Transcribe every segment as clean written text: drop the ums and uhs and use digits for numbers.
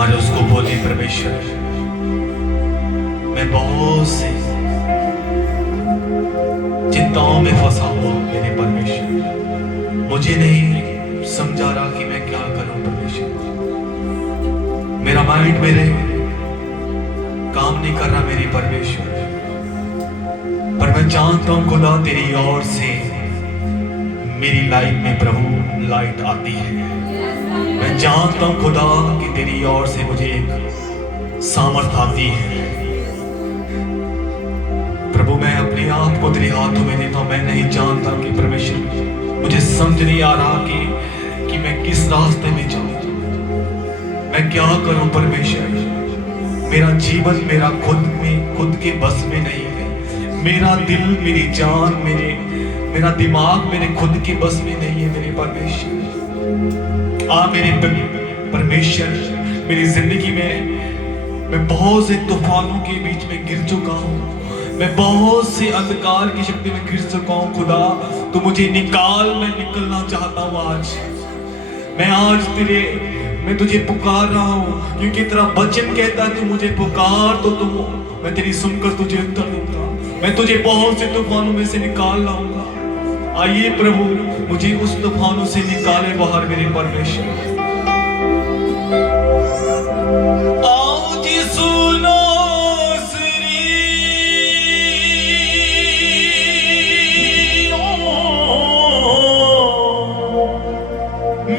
आज उसको बोले, परमेश्वर मैं बहुत से चिंताओं में फंसा हुआ हूं मेरे परमेश्वर, मुझे नहीं समझा रहा कि मैं क्या करूं परमेश्वर। मेरा माइंड मेरे काम नहीं कर रहा मेरी परमेश्वर, पर मैं जानता हूं खुदा तेरी ओर से मेरी लाइफ में प्रभु लाइट आती है। मैं जानता हूं खुदा कि तेरी ओर से मुझे एक सामर्थ आती है। प्रभु मैं अपने आप को तेरे हाथों में देता हूं। मैं नहीं जानता कि परमेश्वर, मुझे समझ नहीं आ रहा कि मैं किस रास्ते में जाऊं, मैं क्या करूं परमेश्वर। मेरा जीवन मेरा खुद के बस में नहीं है। मेरा दिल, मेरी जान, मेरा दिमाग मेरे खुद के बस में नहीं है मेरे परमेश्वर। मेरे परमेश्वर, मेरी जिंदगी में मैं बहुत से तूफानों के बीच में गिर चुका हूँ। मैं बहुत से अंधकार की शक्ति में गिर चुका हूँ खुदा। तो मुझे निकाल, मैं निकलना चाहता हूँ आज। मैं तुझे पुकार रहा हूँ, क्योंकि तेरा वचन कहता है तू मुझे पुकार तो मैं तेरी सुनकर तुझे उत्तर दूंगा। मैं तुझे बहुत से तूफानों में से निकाल लाऊंगा। आइए प्रभु, मुझे उस तूफानों से निकाले बाहर मेरे परमेश्वर। आओ जी सुनो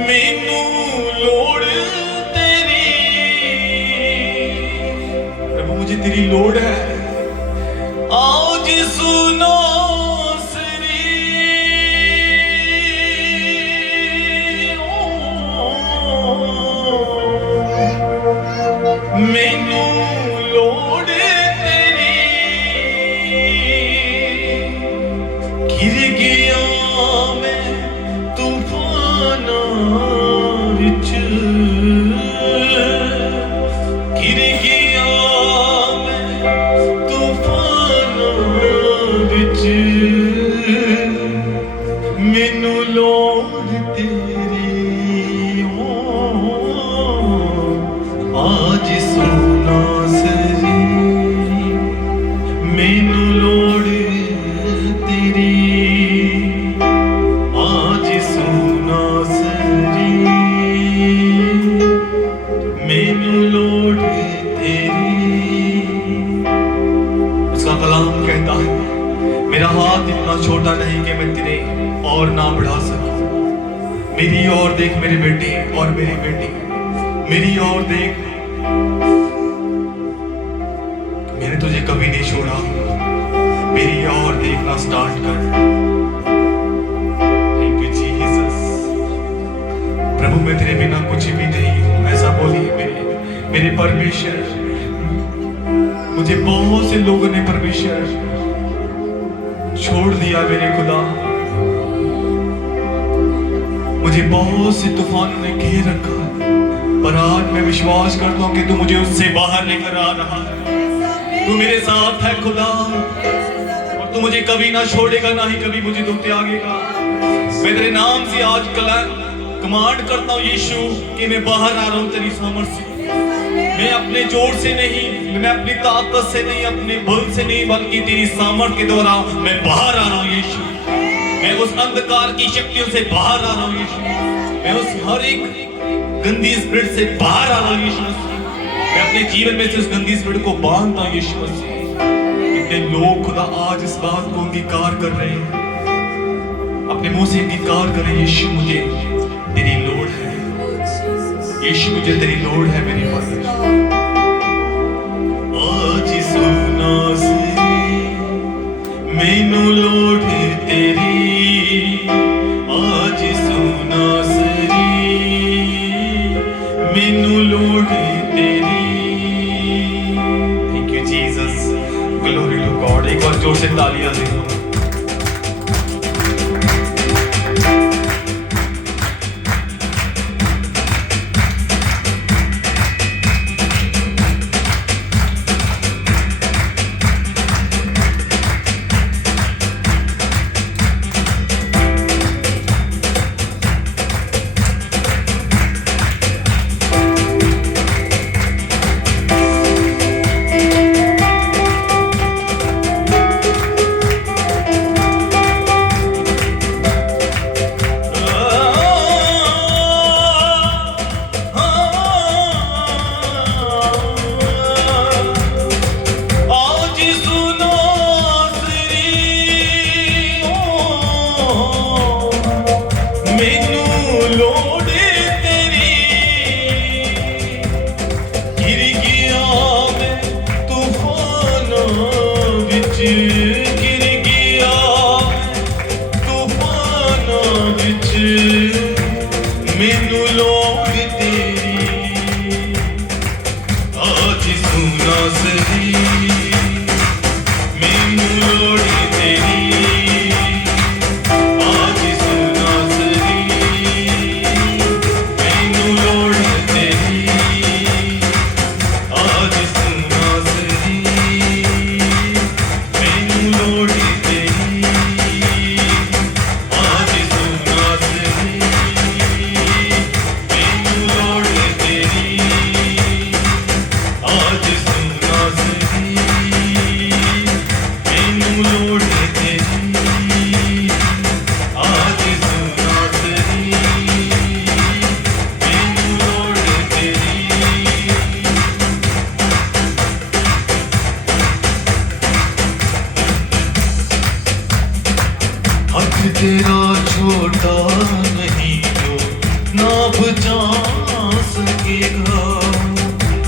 मैनू लोड़ तेरी, प्रभु मुझे तेरी लोड़ है। आओ जी सुनो मैनू लोड़ तेरी, गिर गया मैं तूफानां विच, गिर गया मैं तूफानां विच, मैनू लोड़ तेरी। आज सुना सरी मैनू लोड़ तेरी, आज सुना सरी मैनू लोड़ तेरी। उसका कलाम कहता है, मेरा हाथ इतना छोटा नहीं कि मैं तेरे और ना बढ़ा सकूं। मेरी ओर देख मेरे बेटे और मेरी बेटी, मेरी ओर देख। मैंने तुझे कभी नहीं छोड़ा, मेरी ओर देखना स्टार्ट कर। Thank you Jesus. प्रभु मैं तेरे बिना कुछ भी नहीं हूं, ऐसा बोलिए मेरे परमेश्वर। मुझे बहुत से लोगों ने परमेश्वर छोड़ दिया मेरे खुदा। मुझे बहुत से तूफानों ने घेर रखा, पर आज मैं विश्वास करता हूं कि तू मुझे उससे बाहर लेकर आ रहा है। तू मेरे साथ है खुदा, और तू मुझे कभी ना छोड़ेगा, ना ही कभी मुझे तू त्यागेगा। मैं तेरे नाम से आज कमांड करता हूं यीशु कि मैं बाहर आ रहा हूं तेरी सामर्थ से। मैं अपने जोर से नहीं, मैं अपनी ताकत से नहीं, अपने बल से नहीं, बल्कि तेरी सामर्थ के द्वारा मैं बाहर आ रहा हूं यीशु। मैं उस अंधकार की शक्तियों से बाहर आ रहा हूं यीशु। मैं उस हर एक गंदी स्पिरिट से बाहर आ रहा हूं यीशु मसीह। मैं अपने जीवन में से उस गंदी स्पिरिट को बांधता हूं यीशु मसीह। कितने लोग खुदा आज इस बात को अंगीकार कर रहे हैं, अपने मुंह से अंगीकार करें, यीशु मुझे तेरी लोड़ है, यीशु मुझे तेरी लोड़ है मेरी परमेश्वर। आज सुना सरी मैनू लोड़ तेरी, आज सुना सरी मैनू लोड़ तेरी। Thank you Jesus, glory to God. एक बार जोर से तालियां दे दो।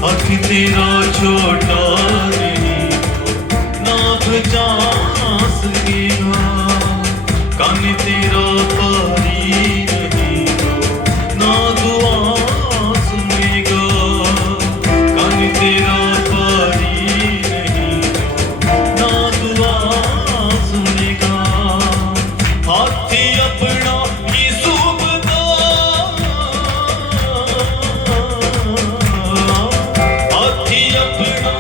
हक तेरा छोटा नहीं ना बचा सकेगा, कान तेरा भारी नहीं ना दुआ सुनेगा, कान तेरा भारी नहीं ना दुआ सुनेगा। हाथी अपना ही सूबदा, हाथी अपना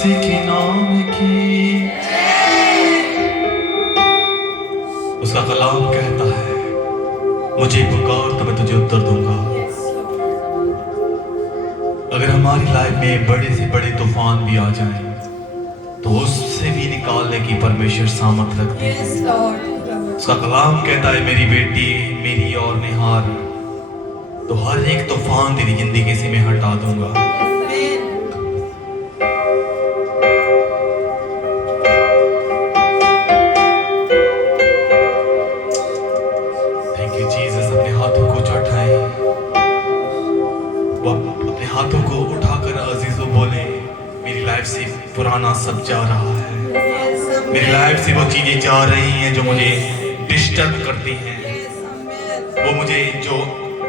मसीह के नाम की। उसका कलाम कहता है, मुझे पुकार तो मैं तुझे उत्तर दूंगा। अगर हमारी लाइफ में बड़े से बड़े तूफान भी आ जाएं, तो उससे भी निकालने की परमेश्वर सामर्थ रखते हैं। उसका कलाम कहता है, मेरी बेटी मेरी और निहार, तो हर एक तूफान तेरी जिंदगी से मैं हटा दूंगा। Thank you Jesus. अपने हाथों को उठाएं, अपने हाथों को उठाकर अजीजों बोले, मेरी लाइफ से पुराना सब जा रहा है। मेरी लाइफ से वो चीजें जा रही हैं जो मुझे डिस्टर्ब करती हैं, वो जो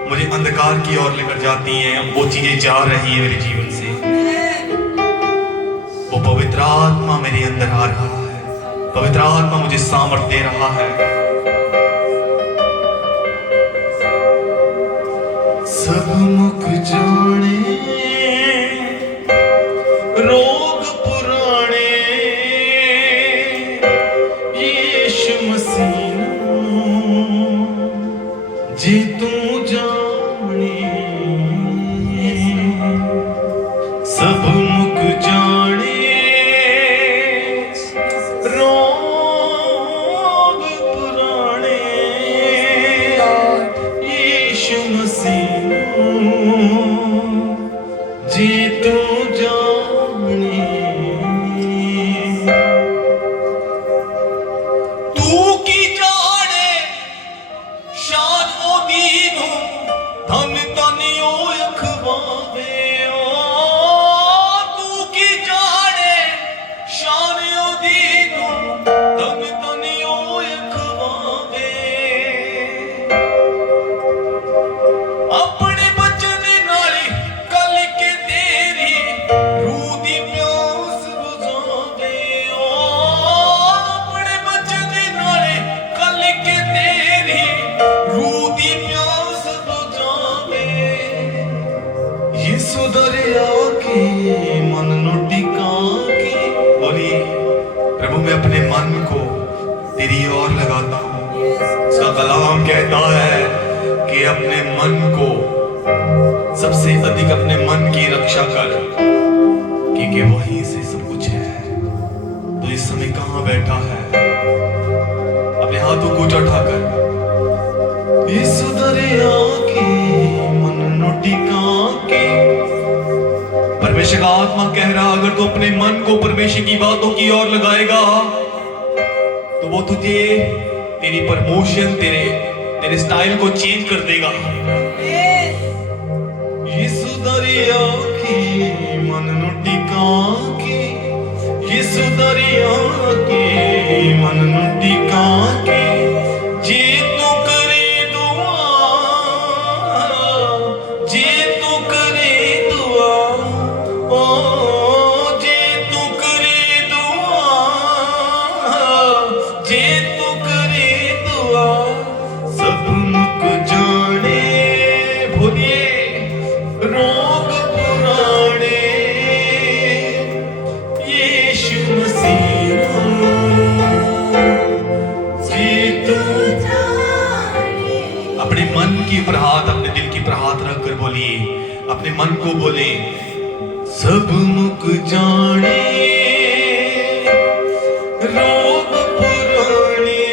मुझे अंधकार की ओर लेकर जाती हैं, वो चीजें जा रही हैं मेरे जीवन से। वो पवित्र आत्मा मेरे अंदर आ रहा है, पवित्र आत्मा मुझे सामर्थ दे रहा है। सब मुख जाने रोग पुराने, यीशु मसीह जी तू जाने। सब मुख जाने रोग पुराने, यीशु मसीह जी तू जाने। तू की जाने शान ओ दीनू, धन तनियो अखवावे। तू की जाने शान ओ दीनू, धन तनियो अखवावे। अपने बचन नाले कल के तेरी रूह दी प्यास बुझावे। अपने बचन नाले कल के तेरी रूह दी प्यास बुझावे। यीशु दरिया के मन नु टिका के। बोलिए, प्रभु मैं अपने मन को तेरी ओर लगाता हूँ। उसका कलाम कहता है कि अपने मन को, सबसे अधिक अपने मन की रक्षा कर, क्योंकि वहीं से सब कुछ है। तो इस समय कहाँ बैठा है? अपने हाथों को उठाकर, यीशु दरिया के मन नु टिका के। परमेश्वर का आत्मा कह रहा, अगर तू अपने मन को परमेश्वर की बातों की ओर लगाएगा, तो वो तुझे तेरी प्रमोशन, तेरे स्टाइल को चेंज कर देगा। यीशु दरिया की मन नु टिका के, यीशु दरिया के मन नु टिका के। जे तू करे दुआ, जे तू करे दुआ, ओ जे तू करे दुआ, जे तू करे दुआ, सब मुक जाने। भूलिए रोग पुराने, यीशु मसीह जी तू जाने। अपने मन की प्रहात, अपने दिल की प्रहात रखकर बोलिए, अपने मन को बोले, सब मुक जाने रोग पुराने,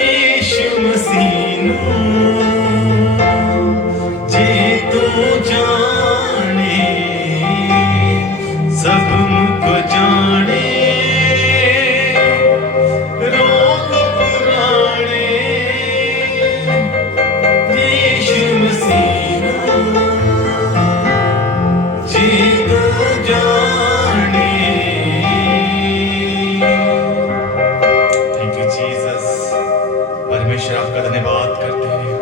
यीशु मसीह जी तू जाने। सब मुक जाने रोग पुराने, यीशु मसीह जी तू जाने। Thank you Jesus. परमेश्वर आपका धन्यवाद करते हैं,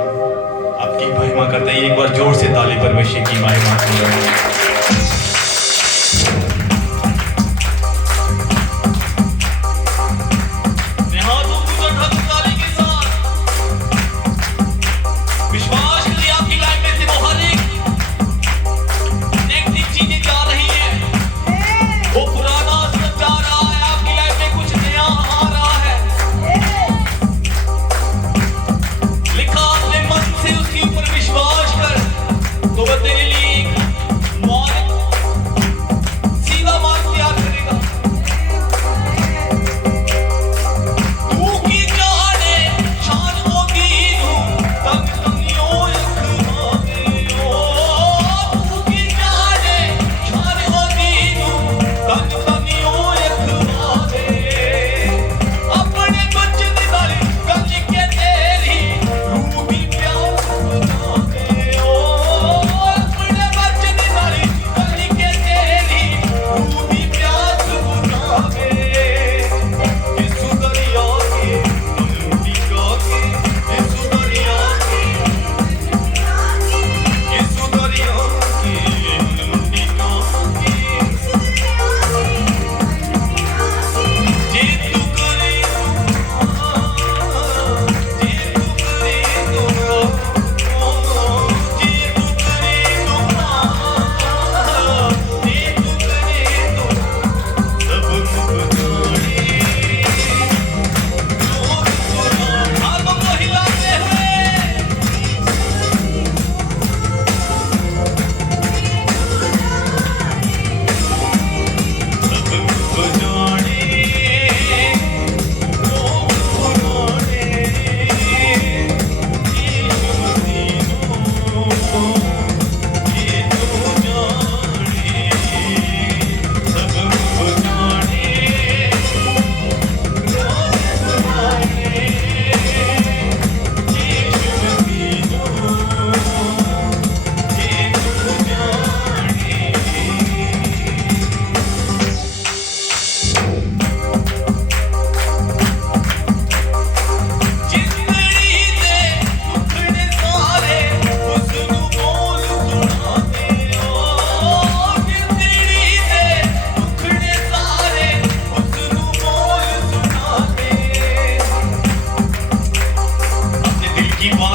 आपकी महिमा करते हैं। एक बार जोर से ताली परमेश्वर की महिमा करें। विश्वास करिए, आपकी लाइफ में से वो हर एक नेगेटिव चीजें जा रही हैं।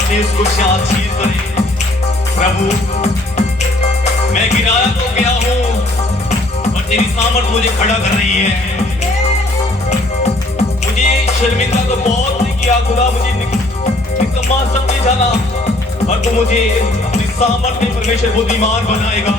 ने उसको शांत करे। प्रभु मैं गिराया तो गया हूं पर तेरी सामर्थ मुझे खड़ा कर रही है। मुझे शर्मिंदा तो बहुत नहीं किया खुदा, मुझे निकम्मा समझे जाना, पर तू मुझे अपनी सामर्थ में परमेश्वर बुद्धिमान बनाएगा।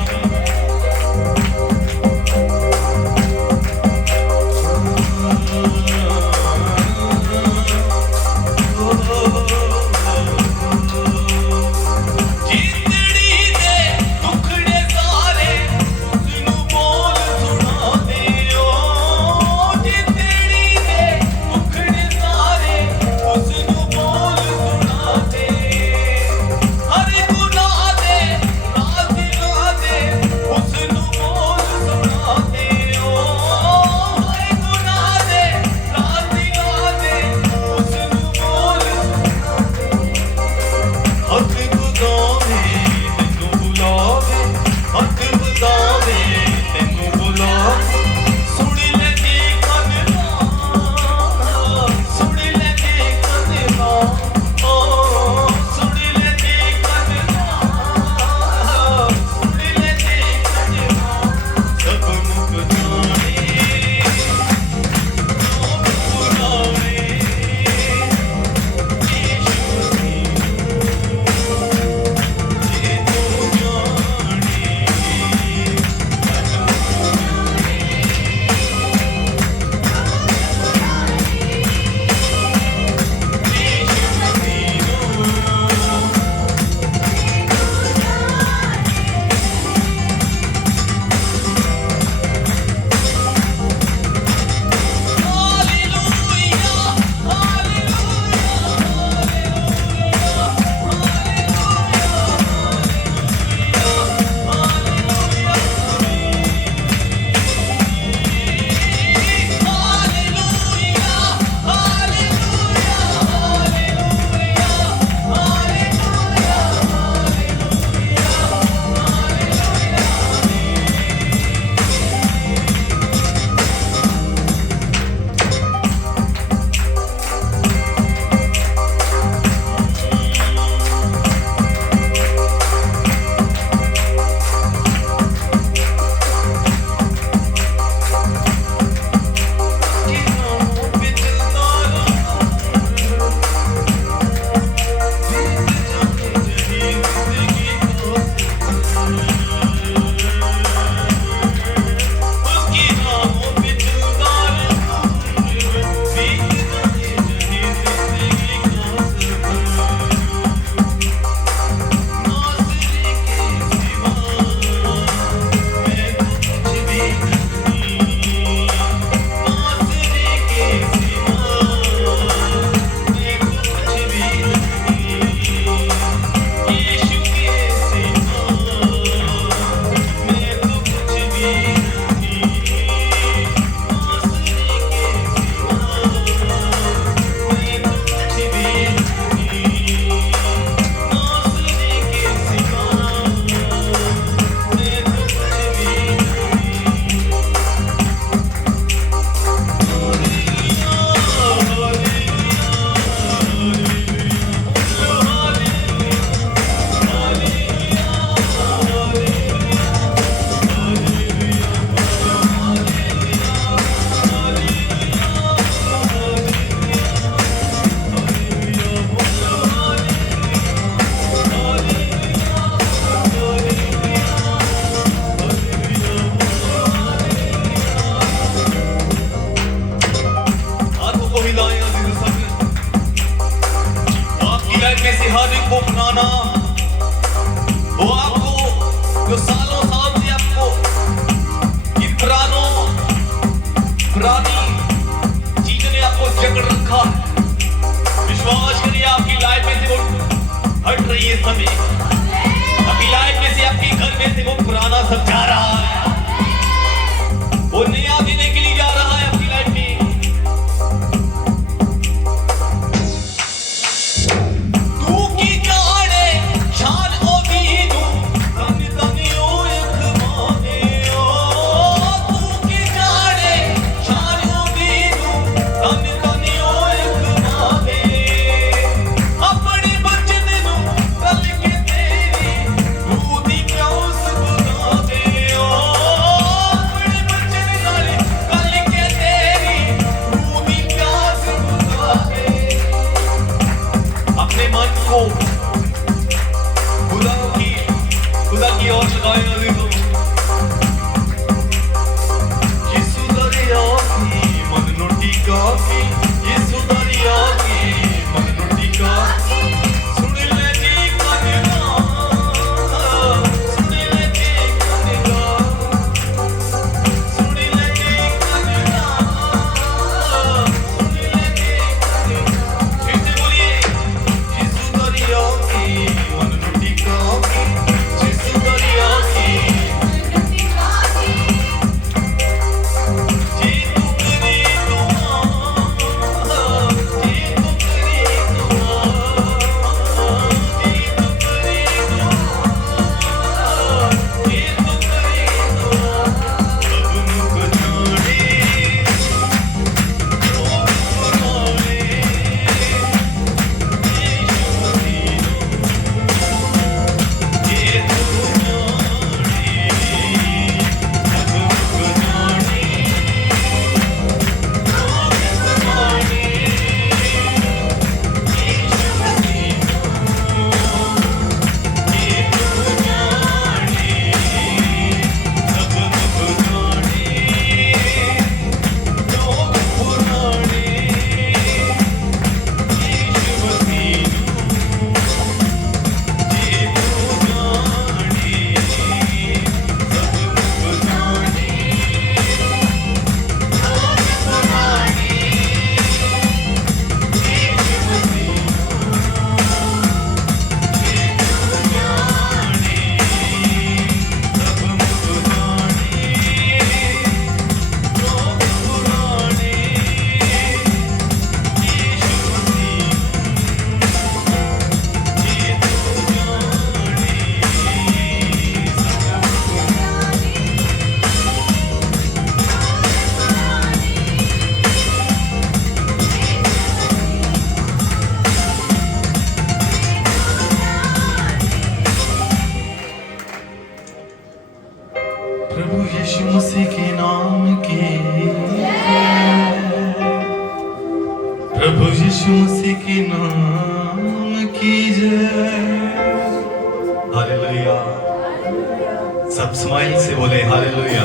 सब स्माइल से बोले हालेलुया।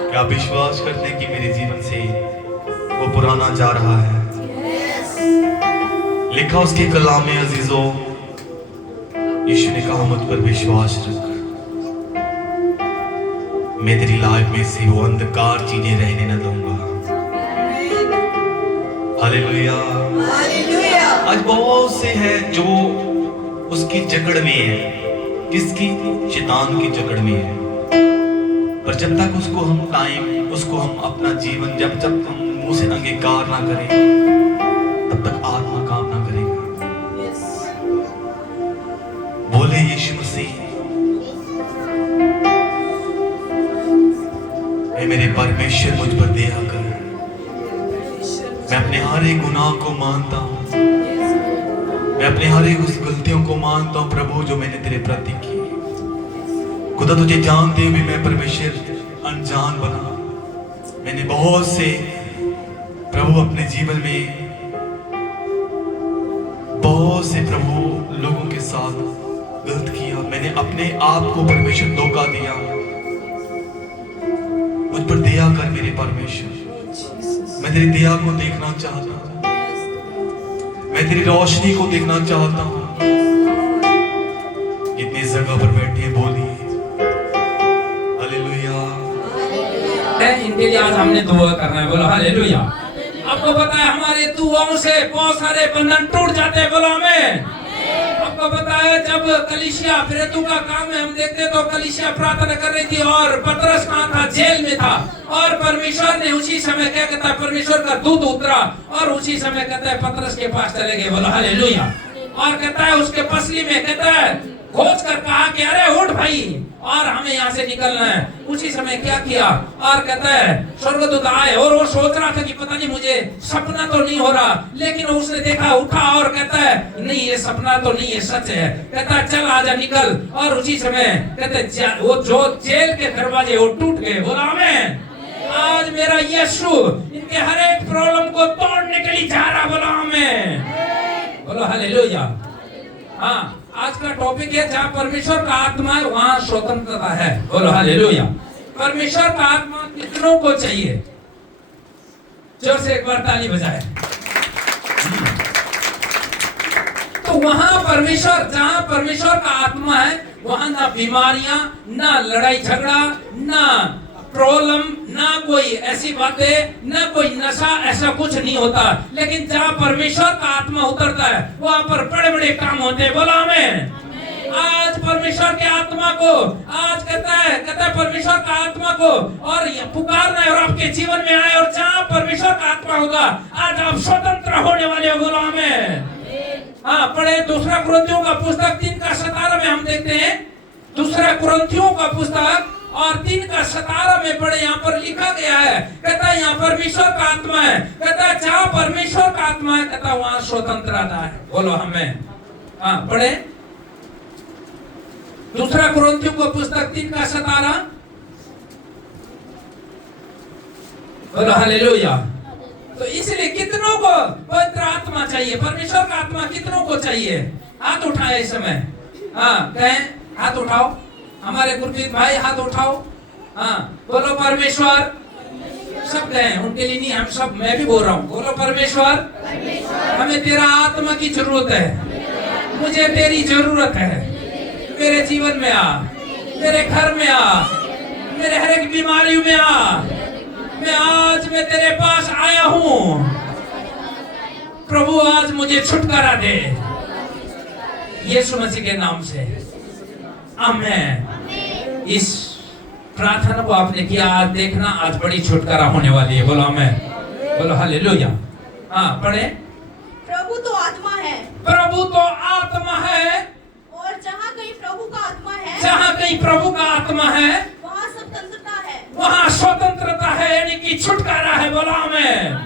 क्या आप विश्वास करते हैं कि मेरे जीवन से वो पुराना जा रहा है? लिखा उसके कलाम में अजीजों, यीशु ने कहा मुझ पर विश्वास रख, मैं तेरी लाइफ में से वो अंधकार चीजें रहने न दूंगा। हालेलुया। आज बहुत से हैं जो उसकी जकड़ में है। किसकी? शैतान की जकड़ में है। पर जब तक उसको हम अपना जीवन जब हम मुंह से अंगीकार ना करें, तब तक आत्मा काम ना करेगा। बोले यीशु मसीह, ऐ मेरे परमेश्वर मुझ पर दया कर। मैं अपने हर एक गुनाह को मानता हूँ, मैं अपने हर एक उस गलतियों को मानता हूँ प्रभु जो मैंने तेरे प्रति की। खुदा तुझे जानते हुए मैं परमेश्वर अनजान बना। मैंने बहुत से प्रभु अपने जीवन में बहुत से प्रभु लोगों के साथ गलत किया। मैंने अपने आप को परमेश्वर धोखा दिया। मुझ पर दया कर मेरे परमेश्वर। मैं तेरी दया को देखना चाहता हूँ, मैं तेरी रोशनी को देखना चाहता हूँ। इतनी जगह पर बैठे बोलिए हालेलुया। इनके लिए आज हमने दुआ करना है, बोलो हालेलुया। आपको पता है हमारे दुआओं से बहुत सारे बंधन टूट जाते हैं, बोलो आमीन। आपको पता है जब कलीसिया प्रेतु का काम में हम देखते तो कलीसिया प्रार्थना कर रही थी और पतरस कहाँ था? जेल में था। और परमेश्वर ने उसी समय क्या कहता है, परमेश्वर का दूत उतरा और उसी समय कहता है पतरस के पास चले गए, बोलो हालेलुया। और कहता है उसके पसली में कहता है खोज कर कहा कि अरे उठ भाई और हमें यहाँ से निकलना है। उसी समय क्या किया? और कहता है स्वर्गदूत आए और वो सोच रहा था कि पता नहीं मुझे सपना तो नहीं हो रहा, लेकिन उसने देखा, उठा और कहता है नहीं ये सपना तो नहीं, ये सच है। कहता है चल आजा निकल। और उसी समय कहते वो जो जेल के दरवाजे वो टूट गए, बोला आमीन। आज मेरा यीशु इनके हर एक प्रॉब्लम को तोड़ने के लिए जा रहा, बोला आमीन, बोलो हालेलुया। हाँ, आज का टॉपिक है जहाँ परमेश्वर का आत्मा है वहाँ स्वतंत्रता है, बोलो हालेलुया। परमेश्वर का आत्मा कितनों को चाहिए? जोर से एक बार ताली बजाए। तो वहाँ परमेश्वर, जहाँ परमेश्वर का आत्मा है वहाँ ना बीमारियां, ना लड़ाई झगड़ा, ना प्रॉब्लम, ना कोई ऐसी बातें, ना कोई नशा, ऐसा कुछ नहीं होता। लेकिन जहाँ परमेश्वर का आत्मा उतरता है वहाँ पर बड़े बड़े काम होते हैं, बोला आमीन। आज परमेश्वर के आत्मा को आज कहता है परमेश्वर का आत्मा को और पुकारना है और आपके जीवन में आए। और जहाँ परमेश्वर का आत्मा होगा आज आप स्वतंत्र होने वाले हो, बोला आमीन। हाँ, पढ़े दूसरा कुरिन्थियों का पुस्तक 3:17 में हम देखते हैं। दूसरा कुरिन्थियों का पुस्तक और 3:17 में पढ़े, यहाँ पर लिखा गया है, कहता है यहाँ परमेश्वर का आत्मा है। कहता है जहाँ परमेश्वर का आत्मा है कहता वहाँ स्वतंत्रता है, बोलो हमें। हाँ, पढ़े दूसरा कुरिन्थियों का पुस्तक 3:17, बोलो हालेलुया। तो इसलिए कितनों को पवित्र आत्मा चाहिए? परमेश्वर का आत्मा कितनों को चाहिए? हाथ उठाए इस समय। हाँ, कहें हाथ उठाओ। हमारे गुरप्रीत भाई हाथ उठाओ। हाँ, बोलो परमेश्वर। सब कहें, उनके लिए नहीं, हम सब, मैं भी बोल रहा हूँ, बोलो परमेश्वर हमें तेरा आत्मा की जरूरत है, मुझे तेरी जरूरत है। मेरे जीवन में आ, मेरे घर में आ, मेरे हर एक बीमारियों में आ। मैं तेरे पास आया हूँ प्रभु, आज मुझे छुटकारा दे यीशु मसीह के नाम से, आमीन। इस प्रार्थना को आपने किया, आज देखना आज बड़ी छुटकारा होने वाली है, बोलो आमीन, बोलो हालेलुया। हाँ, पढ़े। प्रभु तो आत्मा है, प्रभु तो आत्मा है और जहाँ कहीं प्रभु का आत्मा है, जहाँ कहीं प्रभु का आत्मा है वहाँ स्वतंत्रता है, वहाँ स्वतंत्रता है, यानी कि छुटकारा है, बोलो आमीन।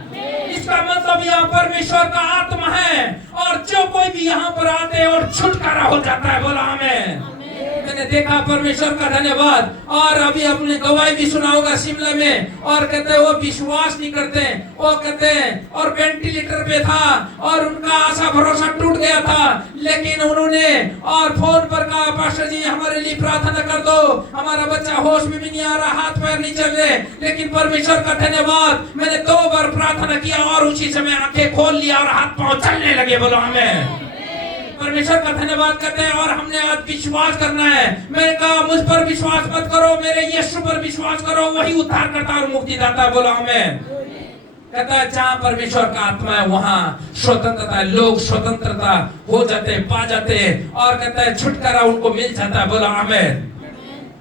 इसका मतलब यहाँ परमेश्वर का आत्मा है और जो कोई भी यहाँ पर आते हैं और छुटकारा हो जाता है, बोलो आमीन। मैं मैंने देखा, परमेश्वर का धन्यवाद। और अभी अपने गवाही भी सुना होगा शिमला में, और कहते हैं वो विश्वास नहीं करते, वो कहते हैं और वेंटिलेटर पे था और उनका आशा भरोसा टूट गया था, लेकिन उन्होंने और फोन पर कहा, पास्टर जी हमारे लिए प्रार्थना कर दो, हमारा बच्चा होश में भी नहीं आ रहा, हाथ पैर नहीं चल रहे। लेकिन परमेश्वर का धन्यवाद, मैंने 2 बार प्रार्थना किया और उसी समय आंखें खोल लिया और हाथ पांव चलने लगे। बोलो हमें परमेश्वर का धन्यवाद करते हैं। और हमने आज विश्वास करना है। मैंने कहा मुझ पर विश्वास मत करो, मेरे यीशु पर विश्वास करो, वही उद्धार करता और मुक्तिदाता। बोलो हमें। कहता है जहाँ परमेश्वर का आत्मा है वहाँ स्वतंत्रता है, लोग स्वतंत्रता हो जाते, पा जाते, और कहता है छुटकारा उनको मिल जाता है। बोलो हमें।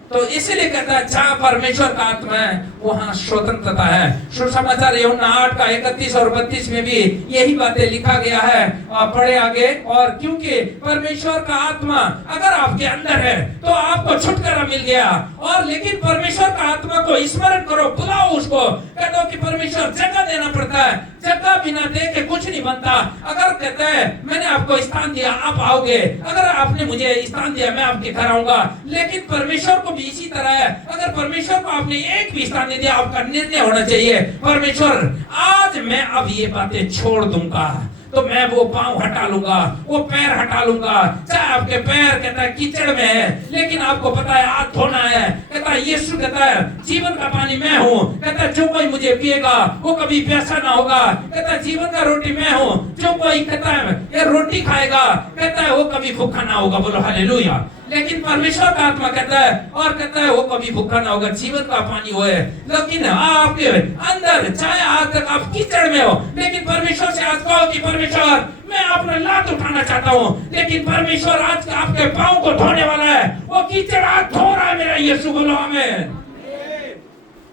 तो इसीलिए कहता है जहाँ परमेश्वर का आत्मा है वहाँ स्वतंत्रता है। सुसमाचार यूहन्ना 8 का 31 और 32 में भी यही बातें लिखा गया है। आप पढ़े आगे। और क्योंकि परमेश्वर का आत्मा अगर आपके अंदर है तो आपको छुटकारा मिल गया। और लेकिन परमेश्वर का आत्मा को स्मरण करो, बुलाओ उसको, कह दो कि परमेश्वर जगह देना पड़ता है, जगह बिना दे के कुछ नहीं बनता। अगर कहता है मैंने आपको स्थान दिया, आप आओगे, अगर आपने मुझे स्थान दिया मैं आपके घर आऊंगा। लेकिन परमेश्वर को भी इसी तरह है, अगर परमेश्वर को आपने एक भी स्थान दे दिया, आपका निर्णय होना चाहिए परमेश्वर आज मैं अब ये बातें छोड़ दूंगा, तो मैं वो पांव हटा लूंगा, वो पैर हटा लूंगा। चाहे आपके पैर कहता है कीचड़ में है, लेकिन आपको पता है हाथ धोना है। कहता है यीशु कहता है जीवन का पानी मैं हूँ, कहता है जो कोई मुझे पिएगा वो कभी प्यासा ना होगा। कहता है जीवन का रोटी मैं हूँ, जो कोई कहता है ये रोटी खाएगा, कहता है वो कभी भूखा ना होगा। बोलो हालेलुया। लेकिन परमेश्वर का आत्मा कहता है और कहता है वो कभी भूखा ना होगा, जीवन का पानी वो है। लेकिन आपके अंदर चाहे आज तक आप कीचड़ में हो, लेकिन परमेश्वर से आज कहो कि परमेश्वर मैं अपना लात उठाना चाहता हूँ, लेकिन परमेश्वर आज आपके पाँव को धोने वाला है, वो कीचड़ आज धो रहा है मेरा यीशु। बोलो हमें।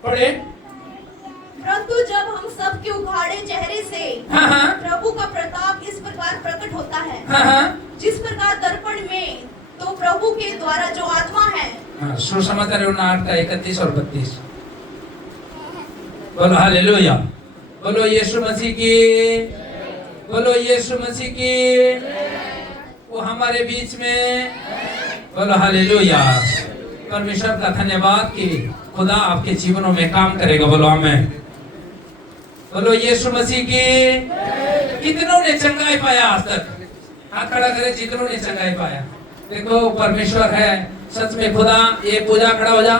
पढ़े। परंतु जब हम सब के उघाड़े चेहरे से प्रभु का प्रताप इस प्रकार प्रकट होता है, जिस प्रकार दर्पण में, तो प्रभु के द्वारा जो आत्मा है। सुसमाचार यूहन्ना 8 का 31 और 32। बोलो हालेलुया। बोलो यीशु मसीह की, बोलो यीशु मसीह की। वो हमारे बीच में। बोलो हालेलुया। परमेश्वर का धन्यवाद कि खुदा आपके जीवनों में काम करेगा। बोलो आमीन। बोलो यीशु मसीह की। कितनों ने चंगाई पाया आज तक? हाथ खड़ा करे जितनों ने चंगाई पाया। देखो परमेश्वर है सच में। खुदा ये पूजा खड़ा हो जा,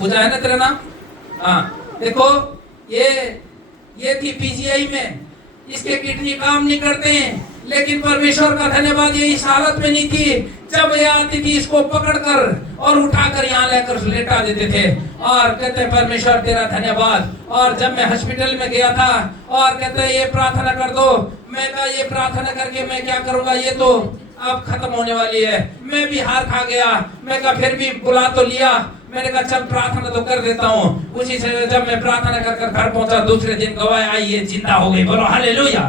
पूजा है ना तेरा नाम। हाँ देखो ये थी पीजीआई में, इसके किडनी काम नहीं करते हैं, लेकिन परमेश्वर का धन्यवाद ये इस हालत में नहीं थी। जब ये आती थी इसको पकड़कर और उठाकर यहाँ लेकर लेटा देते थे और कहते परमेश्वर तेरा धन्यवाद। और जब मैं हॉस्पिटल में गया था और कहते ये प्रार्थना कर दो, मैं कहा ये प्रार्थना करके मैं क्या करूंगा, ये तो अब खत्म होने वाली है। मैं भी हार खा गया। मैं कहा फिर भी बुला तो लिया, मैंने कहा चल प्रार्थना तो कर देता हूँ। उसी से जब मैं प्रार्थना कर घर पहुंचा, दूसरे दिन गवाही आई ये जिंदा हो गई। बोलो हालेलुया।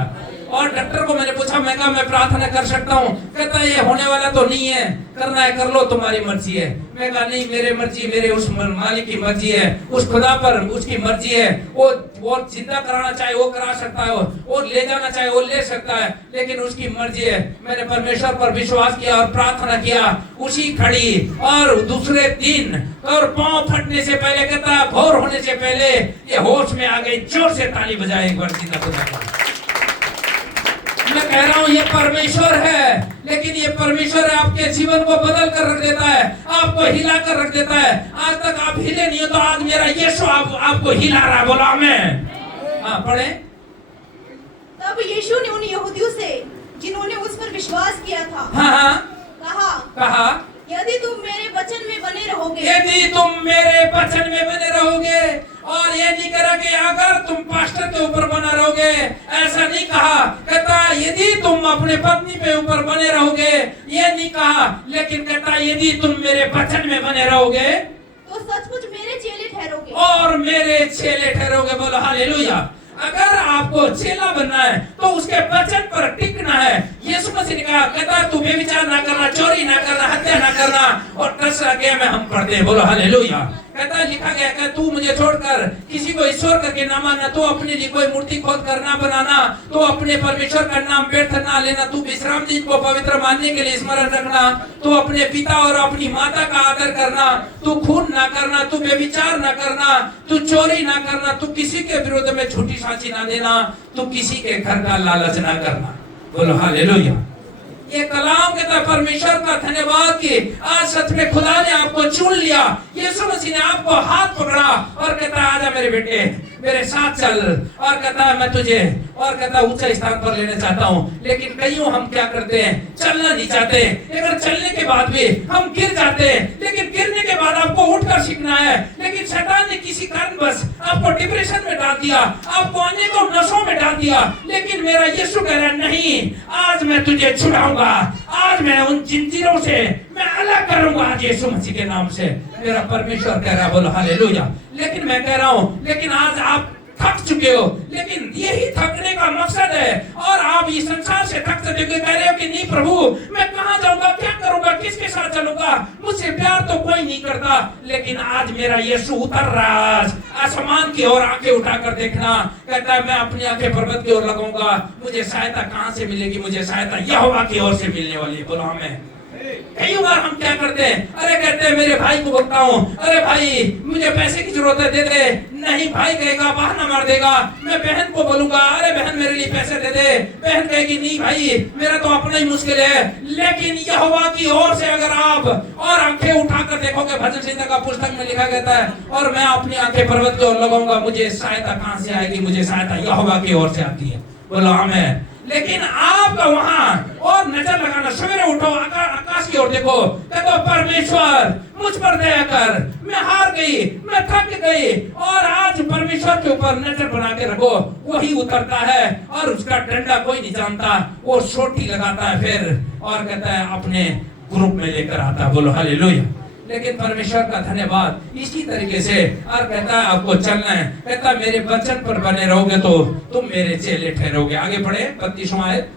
और डॉक्टर को मैंने पूछा, मैं कहा मैं प्रार्थना कर सकता हूँ? कहता है ये होने वाला तो नहीं है, करना है कर लो, तुम्हारी मर्जी है। मैं कहा नहीं, मेरे मर्जी, मेरे उस मालिक की मर्जी है, उस खुदा पर उसकी मर्जी है। वो जिंदा कराना चाहे वो करा सकता है, वो ले जाना चाहे वो ले सकता है, लेकिन उसकी मर्जी है। मैंने परमेश्वर पर विश्वास किया और प्रार्थना किया उसी खड़ी। और दूसरे दिन और पांव फटने से पहले, कहता भोर होने से पहले ये होश में आ गई। जोर से ताली बजाए एक बार जिंदा खुदा। मैं कह रहा हूँ ये परमेश्वर है, लेकिन ये परमेश्वर है आपके जीवन को बदल कर रख देता है, आपको हिला कर रख देता है। आज तक आप हिले नहीं हो तो आज मेरा यीशु आपको हिला रहा है। बोला आमीन। हाँ पढ़े। तब यीशु ने उन यहूदियों से जिन्होंने उस पर विश्वास किया था कहा यदि तुम मेरे वचन में बने रहोगे, यदि तुम मेरे वचन में बने रहोगे। और ये नहीं करा कि अगर तुम पास्टर के ऊपर बना रहोगे, ऐसा नहीं कहा। कहता यदि तुम अपने पत्नी पे ऊपर बने रहोगे, ये नहीं कहा, लेकिन कहता यदि तुम मेरे वचन में बने रहोगे तो सचमुच मेरे चेले ठहरोगे और मेरे चेले ठहरोगे। बोलो हालेलुया। अगर आपको चेला बनना है तो उसके वचन पर टिकना है। यीशु मसीह ने कहा, कहता है तू व्यभिचार ना करना, चोरी ना करना, हत्या ना करना, और 10 आज्ञा में हम पढ़ते हैं, बोलो हालेलुया। कहता है लिखा गया कि तू मुझे छोड़कर किसी को ईश्वर करके ना मानना, तो अपने लिए कोई मूर्ति खोद कर ना बनाना, तो अपने परमेश्वर का नाम व्यर्थ ना लेना, तू विश्राम दिन को पवित्र मानने के लिए स्मरण रखना, तो अपने पिता और अपनी माता का आदर करना, तू खून ना करना, तू व्यभिचार ना करना, तू चोरी ना करना, तू किसी के विरुद्ध में झूठी साक्षी ना देना, तू किसी के घर का लालच ना करना, बोलो हालेलुया। ये कलाम कहता है परमेश्वर का धन्यवाद कि आज सच में खुदा ने आपको चुन लिया। यीशु मसीह ने आपको हाथ पकड़ा और कहता है आजा मेरे बेटे, मेरे साथ चल, और कहता है मैं तुझे, और कहता है ऊंचे स्थान पर लेने चाहता हूँ। लेकिन कईयों हम क्या करते हैं, चलना नहीं चाहते, लेकिन चलने के बाद भी हम गिर जाते हैं। लेकिन गिरने के बाद आपको उठकर सीखना है, लेकिन शैतान ने किसी कारणवश आपको डिप्रेशन में डाल दिया, आपको अनेकों नशों में डाल दिया। लेकिन मेरा यीशु कह रहा है नहीं, आज मैं तुझे छुड़ाऊंगा, आज मैं उन जंजीरों से मैं अलग करूंगा, आज यीशु मसीह के नाम से। मेरा परमेश्वर कह रहा है, बोलो हालेलुया। लेकिन मैं कह रहा हूँ, लेकिन आज आप थक चुके हो, लेकिन यही थकने का मकसद है, और आप इस संसार से थक चुके हो, कह रहे हो कि नहीं प्रभु मैं कहाँ जाऊंगा, क्या करूंगा, किसके साथ चलूंगा, मुझसे प्यार तो कोई नहीं करता। लेकिन आज मेरा यीशु उतर रहा है आसमान की ओर, आंखें उठाकर देखना, कहता है मैं अपनी आंखें पर्वत की ओर लगाऊंगा, मुझे सहायता कहाँ से मिलेगी, मुझे सहायता यहोवा की ओर से मिलने वाली है, बोलो आमीन। कई बार हम क्या करते हैं, अरे कहते हैं मेरे भाई को बोलता हूँ, अरे भाई मुझे पैसे की जरूरत है, दे दे, नहीं भाई कहेगा बहाना मार देगा। मैं बहन को बोलूंगा, अरे बहन मेरे लिए पैसे दे दे, बहन कहेगी नहीं भाई मेरा तो अपना ही मुश्किल है। लेकिन यहोवा की ओर से अगर आप और आंखें उठाकर देखोगे, भजन संहिता का पुस्तक में लिखा गया है, और मैं अपनी आंखें पर्वत की ओर लगाऊंगा, मुझे सहायता कहाँ से आएगी, मुझे सहायता यहोवा की ओर से आती है, बोलो आमीन। लेकिन आपका वहां और नजर लगाना, सवेरे उठो आकाश की ओर देखो, कहते परमेश्वर मुझ पर दया कर, मैं हार गई, मैं थक गई, और आज परमेश्वर के ऊपर नजर बना के रखो, वही उतरता है, और उसका डंडा कोई नहीं जानता, वो सोटी लगाता है फिर, और कहता है अपने ग्रुप में लेकर आता है, बोलो हालेलुया। लेकिन परमेश्वर का धन्यवाद इसी तरीके से, और कहता है आपको चलना है, कहता है मेरे वचन पर बने रहोगे तो तुम मेरे चेले ठहरोगे। आगे बढ़े 32वां आयत,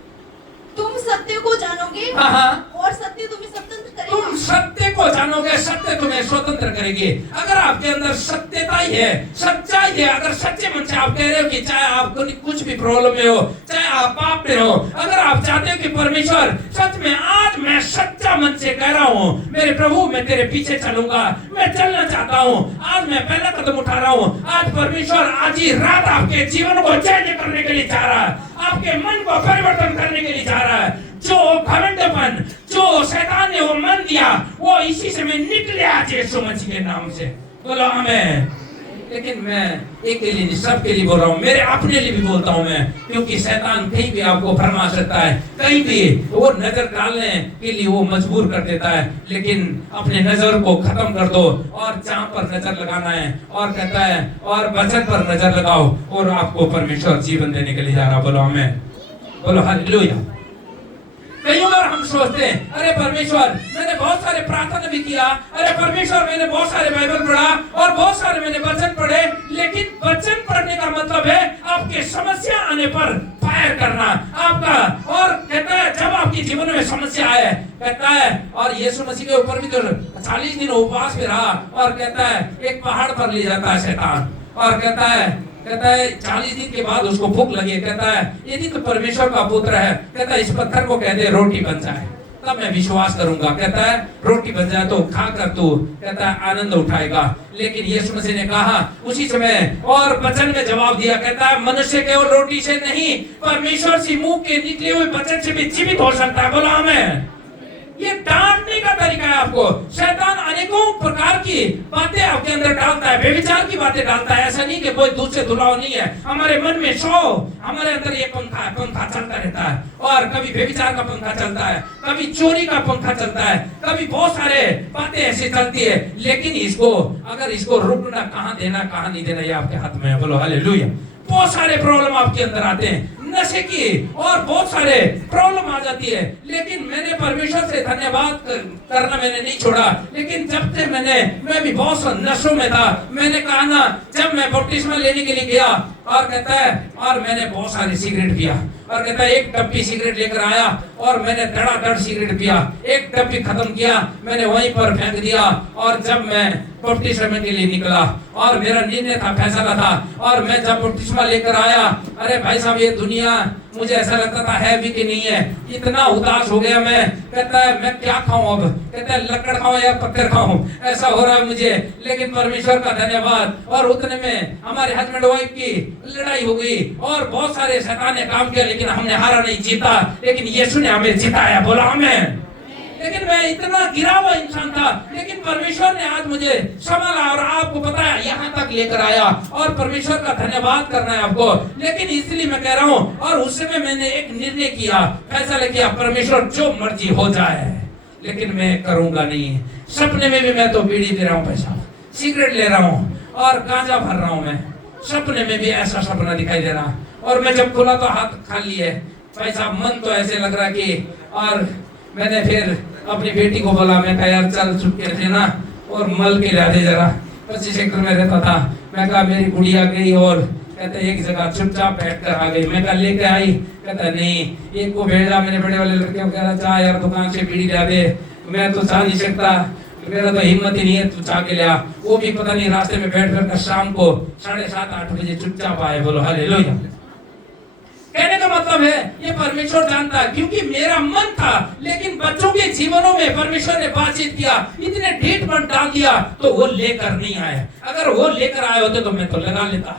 तुम सत्य को जानोगे और सत्य तुम्हें स्वतंत्र करेगा। तुम सत्य को जानोगे, सत्य तुम्हें स्वतंत्र करेगी। अगर आपके अंदर सत्यता ही है, सच्चाई है, अगर सच्चे मन से आप कह रहे हो कि चाहे आपको कुछ भी प्रॉब्लम में हो, चाहे आप पाप में हो, अगर आप चाहते हो कि परमेश्वर सच में आज मैं सच्चा मन से कह रहा हूँ, मेरे प्रभु मैं तेरे पीछे चलूंगा, मैं चलना चाहता हूँ, आज मैं पहला कदम उठा रहा हूँ, आज परमेश्वर आज ही रात आपके जीवन को चेंज करने के लिए चाह रहा है, आपके मन को परिवर्तन करने के लिए चाह रहा है। जो घमंडपन, जो शैतान ने वो मन दिया, वो इसी समय निकले आज यीशु मसीह के नाम से, बोलो आमीन। लेकिन मैं एक के लिए नहीं, सबके लिए बोल रहा हूँ, मेरे अपने लिए भी बोलता हूँ मैं, क्योंकि शैतान कहीं भी आपको फरमा सकता है, कहीं भी वो नजर डालने के लिए वो मजबूर कर देता है। लेकिन अपने नजर को खत्म कर दो और जहाँ पर नजर लगाना है, और कहता है और वचन पर नजर लगाओ, और आपको परमेश्वर जीवन देने के लिए जा रहा, बोलो आमीन, बोलो हालेलुया। कई बार हम सोचते हैं, अरे परमेश्वर मैंने बहुत सारे प्रार्थना भी किया, अरे परमेश्वर मैंने बहुत सारे बाइबल पढ़ा और बहुत सारे मैंने वचन पढ़े, लेकिन वचन पढ़ने का मतलब है आपके समस्या आने पर फायर करना आपका। और कहता है जब आपके जीवन में समस्या आए, कहता है और यीशु मसीह के ऊपर भी तो 40 दिन उपवास में रहा, और कहता है एक पहाड़ पर ले जाता है शैतान, और कहता है 40 दिन के बाद उसको भूख लगी, कहता है यदि तो परमेश्वर का पुत्र है, कहता है इस पत्थर को कह दे रोटी बन जाए, तब मैं विश्वास करूंगा। कहता है रोटी बन जाए तो खाकर तू, कहता है आनंद उठाएगा। लेकिन यीशु मसीह ने कहा उसी समय और वचन में जवाब दिया, कहता है मनुष्य केवल रोटी से नहीं, परमेश्वर से मुंह के निकले हुए वचन से भी जीवित हो सकता है, बोलो आमीन। ये डांटने का तरीका है आपको। शैतान अनेकों प्रकार की बातें आपके अंदर डालता है, व्यभिचार की बातें डालता है। ऐसा नहीं कि कोई दूध से धुलाव नहीं है, हमारे मन में हमारे अंदर ये पंखा चलता रहता है, और कभी व्यभिचार का पंखा चलता है, कभी चोरी का पंखा चलता है, कभी बहुत सारे बातें ऐसी चलती है। लेकिन इसको रुकना, कहाँ देना कहाँ नहीं देना, ये आपके हाथ में है, बोलो हालेलुया। बहुत सारे प्रॉब्लम आपके अंदर आते हैं, नशे की और बहुत सारे प्रॉब्लम आ जाती है, लेकिन मैंने परमेश्वर से धन्यवाद करना मैंने नहीं छोड़ा। लेकिन जब से मैं भी बहुत नशों में था, मैंने कहा ना, जब मैं बपतिस्मा लेने के लिए गया और कहता है, और मैंने बहुत सारे सिगरेट पिया, और कहता है एक डब्बी सिगरेट लेकर आया और मैंने धड़ाधड़ सिगरेट पिया, एक डब्बी खत्म किया, मैंने वहीं पर फेंक दिया। और जब मैं बपतिस्मा के लिए निकला और मेरा निर्णय था, फैसला था, और मैं जब बपतिस्मा लेकर आया, अरे भाई साहब ये दुनिया मुझे ऐसा लगता था है भी कि नहीं है, इतना उदास हो गया मैं। कहता है मैं क्या खाऊं अब, कहता है लकड़ खाऊं या पत्थर खाऊं, ऐसा हो रहा है मुझे। लेकिन परमेश्वर का धन्यवाद, और उतने में हमारे हस्बैंड वाइफ की लड़ाई हो गई और बहुत सारे शैतान ने काम किया, लेकिन हमने हारा नहीं, जीता। लेकिन यीशु ने हमें जिताया, बोला हमें। लेकिन मैं इतना गिरा हुआ इंसान था, लेकिन परमेश्वर ने आज मुझे संभाला और आपको पता है यहाँ तक लेकर आया, और परमेश्वर का धन्यवाद करना है आपको। लेकिन इसलिए मैं कह रहा हूँ, और उस समय मैंने एक निर्णय किया, फैसला किया, परमेश्वर जो मर्जी हो जाए, लेकिन मैं करूंगा नहीं। सपने में भी मैं तो बीड़ी पी रहा हूँ, पैसा सिगरेट ले रहा हूँ और गांजा भर रहा हूँ। मैं सपने में भी ऐसा सपना दिखाई दे रहा, और मैं जब खुला तो हाथ खाली है, पैसा मन तो ऐसे लग रहा कि। और मैंने फिर अपनी बेटी को बोला, मैं कहा यार चल चुपके रहे ना और मल के ला दे जरा। 25 सेक्टर में रहता था, मैं कहा मेरी गुड़िया गई, और कहते एक जगह चुपचाप बैठ कर आ गई। मैं कहा लेके आई, कहता नहीं, एक को भेजा मैंने बड़े वाले लड़के को, कह रहा चाह यार दुकान से बीड़ी ला दे। मैं तो चाह नहीं सकता, मेरा तो हिम्मत ही नहीं है, तू चाह के लिया। वो भी पता नहीं रास्ते में बैठ कर शाम को 7:30-8 बजे चुपचाप आए, बोलो हालेलुया। कहने का मतलब है ये परमेश्वर जानता है, क्योंकि मेरा मन था, लेकिन बच्चों के जीवनों में परमेश्वर ने बातचीत किया, इतने ढीठ मन डाल दिया तो वो लेकर नहीं आए। अगर वो लेकर आए होते तो मैं तो लगा लेता,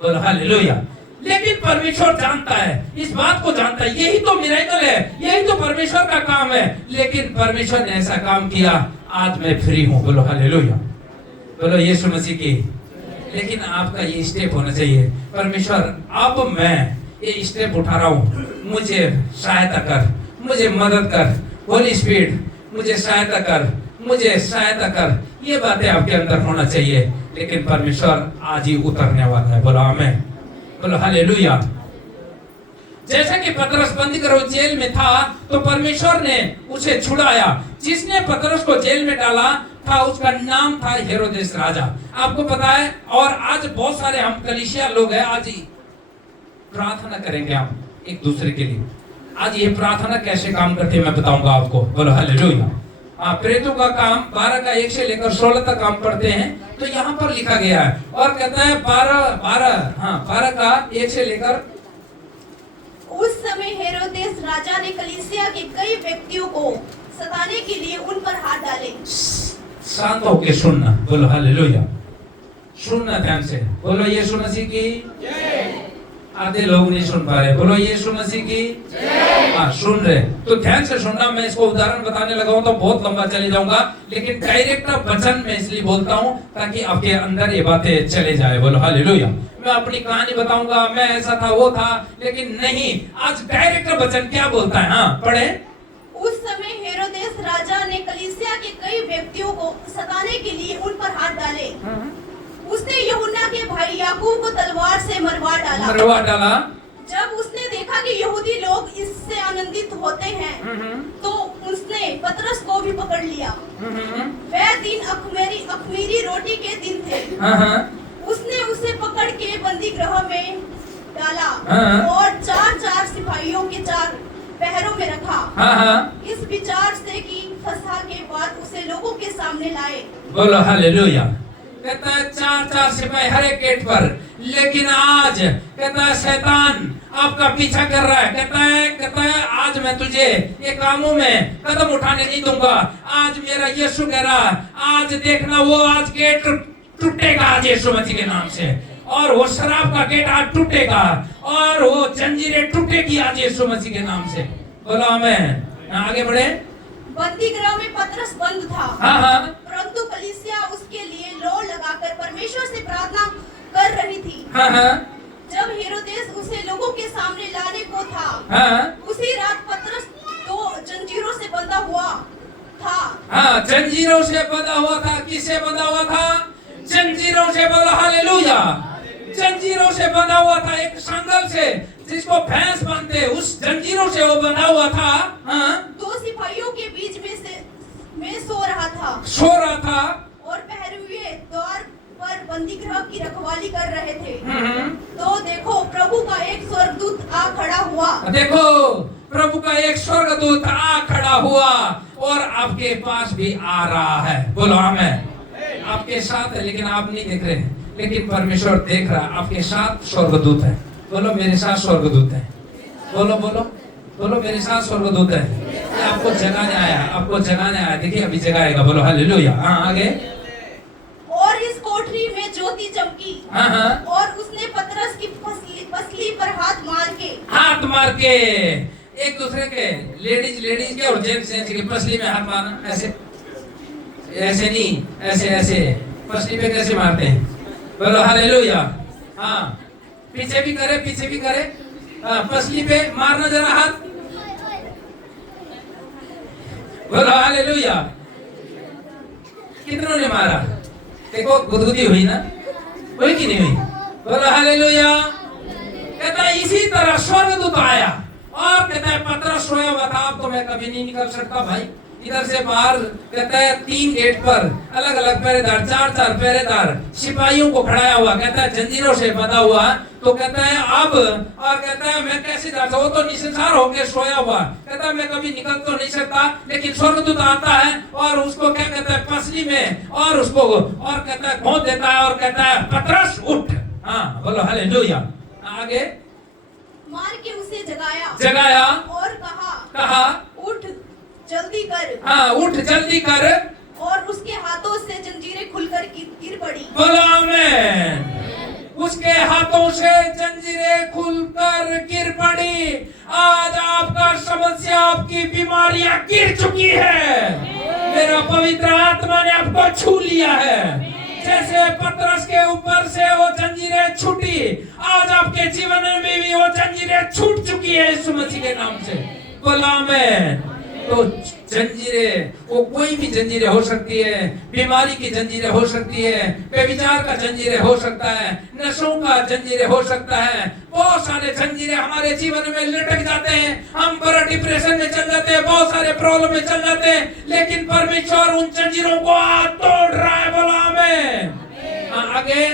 बोलो हालेलुया। लेकिन परमेश्वर जानता है, इस बात को जानता है, यही तो मिरेकल है, यही तो परमेश्वर का काम है। लेकिन परमेश्वर ने ऐसा काम किया, आज मैं फ्री हूँ, बोलो हालेलुया, बोलो यीशु मसीह की। लेकिन आपका ये स्टेप होना चाहिए, परमेश्वर अब मैं ये स्टेप उठा रहा हूँ, मुझे सहायता कर, मुझे मदद कर, होली स्पिरिट मुझे सहायता कर, मुझे सहायता कर, ये बातें आपके अंदर होना चाहिए। लेकिन परमेश्वर आज ही उतरने वाला है, बोलो आमीन, बोलो हालेलुया। जैसा कि पतरस बंदी करो जेल में था, तो परमेश्वर ने उसे छुड़ाया। जिसने पतरस को जेल में डाला था उसका नाम था हेरोदेस राजा, आपको पता है। और आज बहुत सारे हम कलीसिया लोग हैं, आज ही प्रार्थना करेंगे हम एक दूसरे के लिए। आज ये प्रार्थना कैसे काम करती है मैं बताऊंगा आपको, बोलो हालेलुया। प्रेतों का काम 12 का 1 से लेकर 16 तक काम पढ़ते हैं, तो यहाँ पर लिखा गया है, और कहता है 12 का 1 से लेकर। उस समय हेरोदेस राजा ने कलीसिया के कई व्यक्तियों को सताने के लिए उन पर हाथ डाले। शांत होके सुनना, बोलो हालेलुया, सुनना ध्यान से, बोलो यीशु मसीह की जय। आधे लोग नहीं सुन पा रहे, बोलो यीशु मसीह की जय। हाँ सुन रहे तो ध्यान से सुनना। मैं इसको उदाहरण बताने लगा हूँ तो बहुत लंबा चले जाऊंगा, लेकिन डायरेक्ट वचन में इसलिए बोलता हूँ ताकि आपके अंदर ये बातें चले जाए, बोलो हालेलुया। मैं अपनी कहानी बताऊंगा, मैं ऐसा था वो था, लेकिन नहीं, आज डायरेक्ट वचन क्या बोलता है। हाँ पढ़े। उस समय हेरोदेस राजा ने कलीसिया के कई व्यक्तियों को सताने के लिए उन पर हाथ डाले। उसने यूहन्ना के भाई याकूब को तलवार से मरवा डाला। जब उसने देखा कि यहूदी लोग इससे आनंदित होते हैं, तो उसने पतरस को भी पकड़ लिया। वह दिन अख़मीरी रोटी के दिन थे। उसने उसे पकड़ के बंदी गृह में डाला और 4 सिपाहियों के 4 पहरों में रखा। इस विचार से कि फसह के बाद उसे लोगों के सामने लाए, बोलो हालेलुया। कहता है 4 सिपाही हर एक गेट पर, लेकिन आज कहता है शैतान आपका पीछा कर रहा है। कहता है आज मैं तुझे ये कामों में कदम उठाने नहीं दूंगा। आज मेरा यीशु कह रहा, आज देखना वो आज गेट टूटेगा आज यीशु मसीह के नाम से, और वो शराब का गेट आज टूटेगा, और वो जंजीरें टूटेगी आज यीशु मसीह के नाम से, बोलो आमीन। आगे बढ़े। बंदी गृह में पतरस बंद था, परंतु कलीसिया उसके लिए लो लगाकर परमेश्वर से प्रार्थना कर रही थी। जब हेरोदेस उसे लोगों के सामने लाने को था, उसी रात पतरस 2 जंजीरों से बंधा हुआ था। जंजीरों से बंधा हुआ था। किससे बंधा हुआ था? जंजीरों से, बोलो हालेलुया। जंजीरों से बंधा हुआ था, एक संगल से जिसको भैंस बांधते उस जंजीरों से वो बंधा हुआ था। हाँ, 2 सिपाहियों के बीच में सो रहा था और पहरुए द्वार पर बंदी गृह की रखवाली कर रहे थे। तो देखो प्रभु का एक स्वर्गदूत आ खड़ा हुआ। देखो प्रभु का एक स्वर्गदूत आ खड़ा हुआ और आपके पास भी आ रहा है। बोलो आमीन। आपके साथ है लेकिन आप नहीं देख रहे हैं, लेकिन परमेश्वर देख रहा है। आपके साथ स्वर्गदूत है। बोलो मेरे साथ स्वर्गदूत है। बोलो बोलो बोलो मेरे साथ स्वर्गदूत है। ये आपको जगाने आया, आपको जगाने आया। देखिए अभी जगाएगा। बोलो हालेलुया। हाँ आगे। और इस कोठरी में ज्योति चमकी। हाँ। और उसने पतरस की पसली पर हाथ मार के एक दूसरे के लेडीज के और जेंट्स के पसली में हाथ मारना। ऐसे नहीं, ऐसे पसली पे कैसे मारते हैं? बोलो हालेलुया। हाँ पीछे भी करे। हाँ, पसली पे मारना जरा हाथ। बोलो हालेलुया। कितनों ने मारा? देखो गुदगुदी हुई ना, हुई कि नहीं हुई? बोलो हालेलुया। कहता है इसी तरह स्वर्गदूत आया और कहता है पतरस सोया हुआ था। अब तो मैं कभी नहीं निकल सकता भाई। इधर से बाहर कहता है 3 गेट पर अलग अलग पहरेदार, 4 पहरेदार सिपाहियों को खड़ाया हुआ। कहता है जंजीरों से बंधा हुआ। तो कहता है अब, और कहता है मैं कैसे जा सकता? वो तो निसंसार होकर सोया हुआ। कहता है मैं कभी निकल तो नहीं सकता, लेकिन स्वर्गदूत आता है और उसको क्या कहता है पसली में और उसको और कहता है घोंट देता है और कहता है पतरस उठ। हाँ बोलो हालेलुया। आगे मार के उसे जगाया और कहा उठ जल्दी कर। हाँ उठ जल्दी कर। और उसके हाथों से जंजीरें खुलकर गिर पड़ी। बोलो आमीन। उसके हाथों से जंजीरें खुलकर गिर पड़ी। आज आपका समस्या, आपकी बीमारियां गिर चुकी है। मेरा पवित्र आत्मा ने आपको छू लिया है। जैसे पतरस के ऊपर से वो जंजीरें छूटी, आज आपके जीवन में भी वो जंजीरें छूट चुकी है यीशु मसीह के नाम से। बोलो आमीन। तो जंजीरें, वो कोई भी जंजीरें हो सकती है। बीमारी की जंजीरें हो सकती है, बेविचार का जंजीरें हो सकता है, नशों का जंजीरें हो सकता है। बहुत सारे जंजीरें हमारे जीवन में लटक जाते हैं। हम बड़ा डिप्रेशन में चल जाते हैं, बहुत सारे प्रॉब्लम में चल जाते हैं, लेकिन परमेश्वर उन जंजीरों को आज तोड़ रहा है। बोलो आमीन। आगे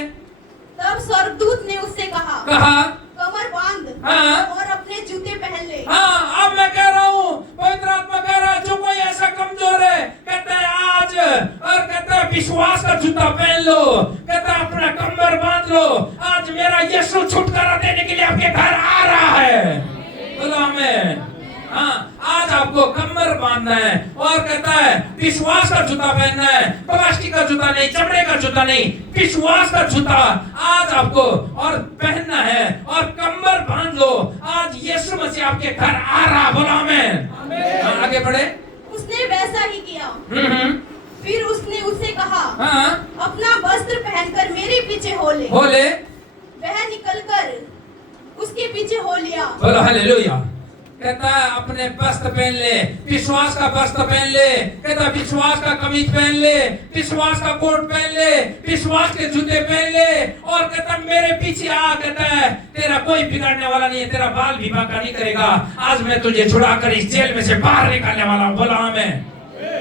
तब स्वर्गदूत ने उससे कहा कमर बांध। हाँ। और अपने जूते पहन ले। हाँ अब मैं कह रहा हूँ, पवित्र आत्मा कह रहा है जो कोई ऐसा कमजोर है, कहता है आज, और कहता है विश्वास का जूता पहन लो, कहता है अपना कमर बांध लो। आज मेरा यीशु छुटकारा देने के लिए आपके घर आ रहा है। बोलो आमीन। हाँ आज आपको कमर बांधना है और कहता है विश्वास का जूता पहनना है। प्लास्टिक का जूता नहीं, चमड़े का जूता नहीं, विश्वास का जूता आज आपको और पहनना है और कमर बांध लो। आज यीशु मसीह आपके घर आ रहा। बोलो आमीन। आगे बढ़े। उसने वैसा ही किया। फिर उसने उससे कहा अपना वस्त्र पहनकर मेरे पीछे हो ले। वह निकलकर उसके पीछे हो लिया। बोलो हालेलुया। कहता है अपने वस्त्र पहन ले, विश्वास का वस्त्र पहन ले। कहता है विश्वास का कमीज पहन ले, विश्वास का कोट पहन ले, विश्वास के जूते पहन ले और कहता मेरे पीछे आ। कहता है तेरा कोई बिगाड़ने वाला नहीं है, तेरा बाल भी बांका नहीं करेगा। आज मैं तुझे छुड़ाकर इस जेल में से बाहर निकालने वाला हूँ। बोला आमीन।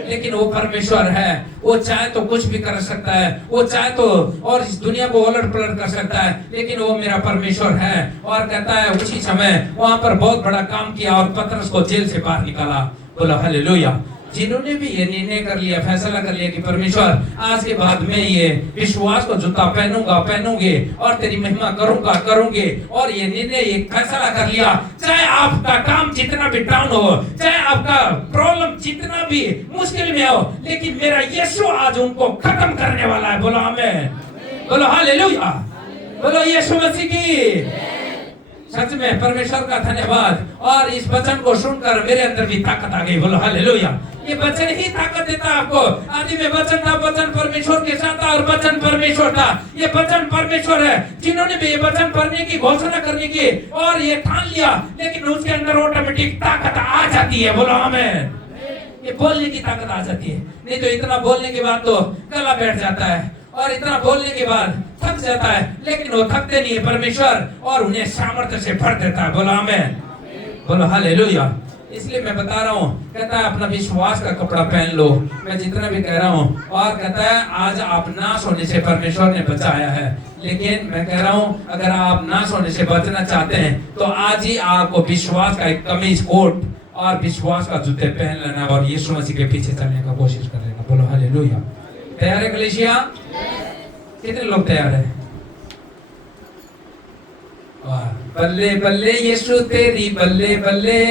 लेकिन वो परमेश्वर है, वो चाहे तो कुछ भी कर सकता है, वो चाहे तो और इस दुनिया को उलट पलट कर सकता है, लेकिन वो मेरा परमेश्वर है। और कहता है उसी समय वहां पर बहुत बड़ा काम किया और पतरस को जेल से बाहर निकाला। बोला हालेलुया। जिन्होंने भी ये निर्णय कर लिया, फैसला कर लिया कि परमेश्वर आज के बाद मैं ये विश्वास को जूता पहनूंगे और तेरी महिमा करूंगे और ये निर्णय, ये फैसला कर लिया, चाहे आपका काम जितना भी डाउन हो, चाहे आपका प्रॉब्लम जितना भी मुश्किल में हो, लेकिन मेरा यीशु आज उनको खत्म करने वाला है। बोलो आमीन। बोलो हालेलुया। बोलो यीशु मसीह की। सच में परमेश्वर का धन्यवाद। और इस वचन को सुनकर मेरे अंदर भी ताकत आ गई। बोलो हालेलुया। ये वचन ही ताकत देता है आपको। आदि में वचन था, वचन परमेश्वर के साथ था और वचन परमेश्वर था। ये वचन परमेश्वर है। जिन्होंने भी ये वचन पढ़ने की घोषणा करने की और ये ठान लिया, लेकिन उसके अंदर ऑटोमेटिक ताकत आ जाती है। बोलो आमीन। ये बोलने की ताकत आ जाती है। नहीं तो इतना बोलने के बाद तो गला बैठ जाता है और इतना बोलने के बाद थक जाता है, लेकिन वो थकते नहीं है परमेश्वर, और उन्हें सामर्थ्य से भर देता है। बोलो आमीन, बोलो हालेलुया। इसलिए मैं बता रहा हूँ, कहता है अपना विश्वास का कपड़ा पहन लो। मैं जितना भी कह रहा हूँ, और कहता है आज आप नाश होने से परमेश्वर ने बचाया है, लेकिन मैं कह रहा हूँ अगर आप नाश होने से बचना चाहते हैं तो आज ही आपको विश्वास का एक कमीज कोट और विश्वास का जूते पहन लेना और यीशु मसीह के पीछे चलने का कोशिश करेगा। बोलो हालेलुया। तैयार है कलीसिया? कितने लोग तैयार है? बल्ले बल्ले यीशु तेरी बल्ले बल्ले,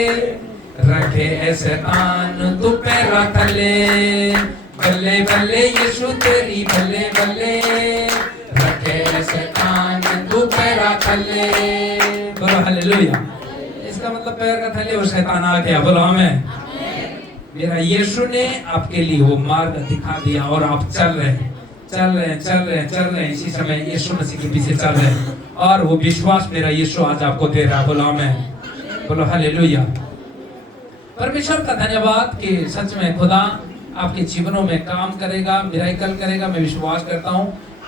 रखे है शैतान तू पैरा थले। बल्ले बल्ले यीशु तेरी बल्ले बल्ले, रखे है शैतान तू पैरा थले। बोलो हालेलुया। इसका मतलब पैर का थले और शैतान आ गया। बोलो आमीन। मेरा यीशु ने आपके लिए वो मार्ग दिखा दिया और आप चल रहे हैं। इसी समय यीशु मसीह के पीछे चल रहे हैं और वो विश्वास मेरा यीशु आज आपको दे रहा है। बोलो आमीन, बोलो हालेलुया। परमेश्वर का धन्यवाद कि सच में खुदा आपके जीवनों में काम करेगा, मिराकल करेगा। मैं विश्वास करता हूँ,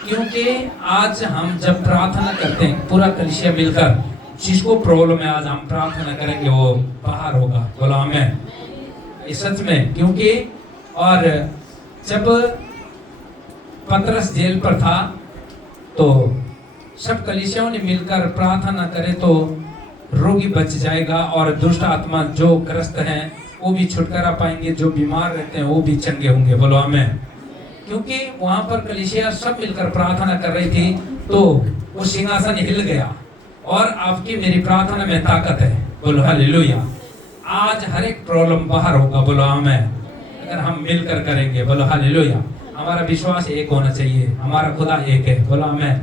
क्योंकि आज हम जब प्रार्थना करते हैं पूरा कलीसिया मिलकर, जिसको प्रॉब्लम है आज हम प्रार्थना करेंगे वो बाहर होगा। बोलो आमीन। ये सच में, क्योंकि और जब पतरस जेल पर था तो सब कलीसियाओं ने मिलकर प्रार्थना करे तो रोगी बच जाएगा और दुष्ट आत्मा जो ग्रस्त हैं वो भी छुटकारा पाएंगे, जो बीमार रहते हैं वो भी चंगे होंगे। बोलो आमीन। क्योंकि वहां पर कलीसिया सब मिलकर प्रार्थना कर रही थी तो वो सिंहासन हिल गया और आपकी मेरी प्रार्थना में ताकत है। बोलो हालेलुया। आज हर एक प्रॉब्लम बाहर होगा। बोलो आमीन। अगर हम मिलकर करेंगे। बोलो हालेलुया। हमारा विश्वास एक होना चाहिए, हमारा खुदा एक है। बोलो आमीन।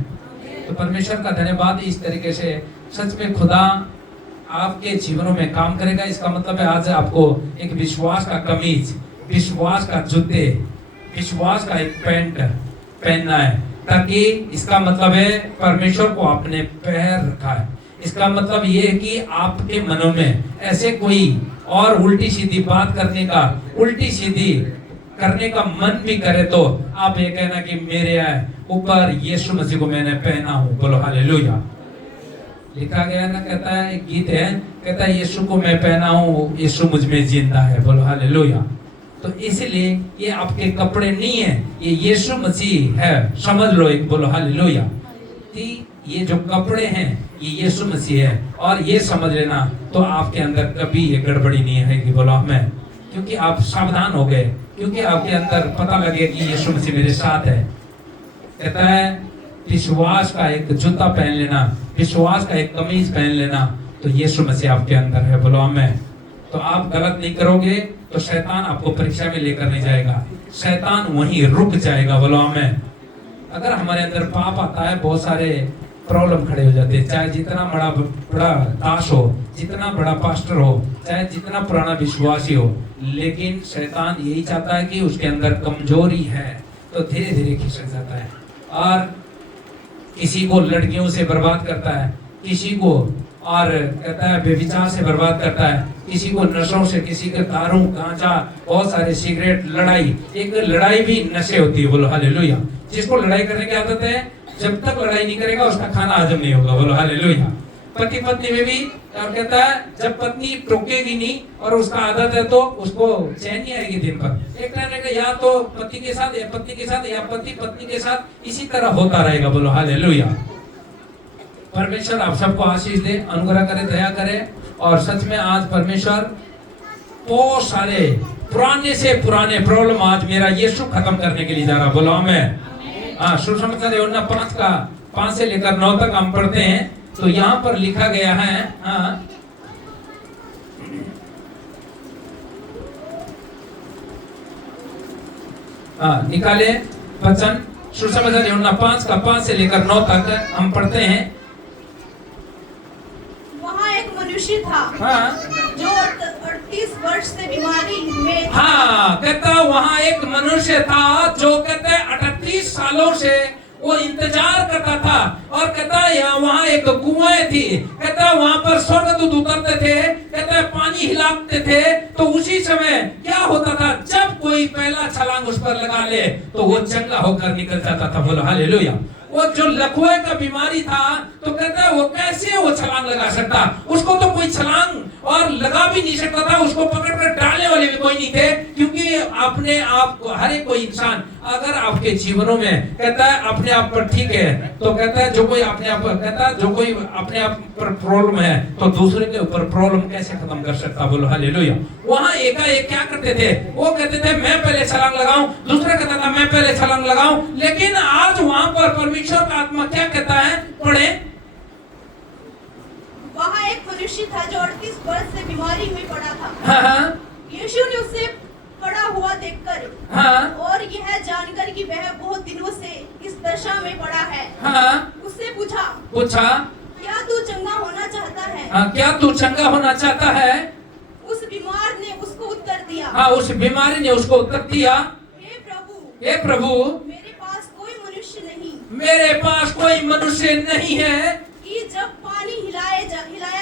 तो परमेश्वर का धन्यवाद। इस तरीके से सच में खुदा आपके जीवनों में काम करेगा। इसका मतलब है आज आपको एक विश्वास का कमीज, विश्वास का जूते, विश्वास का एक पैंट पहनना है, ताकि इसका मतलब है परमेश्वर को आपने पैर रखा है। इसका मतलब ये है कि आपके मनों में ऐसे कोई और उल्टी सीधी बात करने का, उल्टी सीधी करने का मन भी करे तो आप ये कहना कि मेरे ऊपर यीशु मसीह को मैंने पहना हूँ। बोलो हालेलुया। लिखा गया ना, कहता है एक गीत है, कहता है यीशु को मैं पहना हूँ, यीशु मुझ में जिंदा है। बोलो हालेलुया। तो इसलिए ये आपके कपड़े नहीं है, ये यीशु मसीह है। समझ लो एक। बोलो हालेलुया। ये जो कपड़े हैं ये यीशु मसीह है, और ये समझ लेना तो आपके अंदर कभी ये गड़बड़ी नहीं है। बोलो आमीन। क्योंकि आप सावधान हो गए, क्योंकि आपके अंदर पता लगे कि यीशु मसीह मेरे साथ है। कहता है विश्वास का एक जूता पहन लेना, विश्वास का एक कमीज पहन लेना, तो यीशु मसीह आपके अंदर है। बोलो आमीन। तो आप गलत नहीं करोगे तो शैतान आपको परीक्षा में लेकर नहीं जाएगा, शैतान वहीं रुक जाएगा। बोलो आमीन। अगर हमारे अंदर पाप आता है बहुत सारे प्रॉब्लम खड़े हो जाते हैं, चाहे जितना बड़ा दास हो, जितना बड़ा पास्टर हो, चाहे जितना पुराना विश्वासी हो, लेकिन शैतान यही चाहता है कि उसके अंदर कमजोरी है तो धीरे धीरे खिसक जाता है और किसी को लड़कियों से बर्बाद करता है, किसी को और कहता है बेविचार से बर्बाद करता है, किसी को नशों से, किसी के दारू, गांजा, बहुत सारे सिगरेट, लड़ाई। एक लड़ाई भी नशे होती है। बोलो हालेलुया। जिसको लड़ाई करने की आदत है, जब तक लड़ाई नहीं करेगा उसका खाना हजम नहीं होगा। बोलो हालेलुया। पति पत्नी में भी और कहता है जब पत्नी टोकेगी नहीं और उसका आदत है तो उसको चैन नहीं आएगी दिन भर। एक टाइम या तो पति के साथ या पत्नी के साथ या पति पत्नी के साथ इसी तरह होता रहेगा। बोलो हालेलुया। परमेश्वर आप सबको आशीष दे, अनुग्रह करे, दया करे। और सच में आज परमेश्वर बहुत सारे पुराने से पुराने प्रॉब्लम आज मेरा यीशु खत्म करने के लिए जा रहा। बोलो आमीन। हाँ, सुसमाचार यूहन्ना 5 से लेकर 9 तक हम पढ़ते हैं तो यहाँ पर लिखा गया है। हाँ, निकाले वचन। सुसमाचार यूहन्ना 5 से लेकर 9 तक हम पढ़ते हैं। वहाँ एक मनुष्य था। हाँ, जो 38 वर्ष से बीमारी में। हाँ, कहता वहाँ एक मनुष्य था जो कहते 38 सालों से वो इंतजार करता था। और कहता वहाँ एक कुएं थी, कहता वहाँ पर स्वर्गदूत उतरते थे, कहता पानी हिलाते थे। तो उसी समय क्या होता था, जब कोई पहला छलांग उस पर लगा ले तो वो चंगा होकर निकल जाता था। बोलो हालेलुया। वो जो लकवे का बीमारी था तो कहता है वो कैसे वो छलांग लगा सकता, उसको तो कोई छलांग और लगा भी नहीं सकता था, उसको पकड़ कर डालने वाले भी कोई नहीं थे, क्योंकि अपने आप को हर एक कोई इंसान अगर आपके जीवनों में कहता है अपने आप पर ठीक है तो कहता है जो कोई अपने आप कहता है जो कोई अपने आप पर प्रॉब्लम है तो दूसरे के ऊपर प्रॉब्लम कैसे खत्म कर सकता। बोलो हालेलुया। वहां एकाएक क्या करते थे, वो कहते थे मैं पहले छलांग लगाऊं, दूसरा कहता था मैं पहले छलांग लगाऊं। लेकिन आज वहां पर परमेश्वर का आत्मा क्या कहता है, पढ़े। वहाँ एक मनुष्य था जो 38 वर्ष से बीमारी में पड़ा था। हाँ। यीशु ने उसे पड़ा हुआ देखकर हाँ। और यह जानकर कि वह बहुत दिनों से इस दशा में पड़ा है, हाँ। उससे पूछा क्या तू चंगा होना चाहता है? हाँ, क्या तू चंगा होना चाहता है? उस बीमार ने उसको उत्तर दिया। हाँ, उस बीमारी ने उसको उत्तर दिया, हे प्रभु मेरे पास कोई मनुष्य नहीं, मेरे पास कोई मनुष्य नहीं है कि जब पानी हिलाया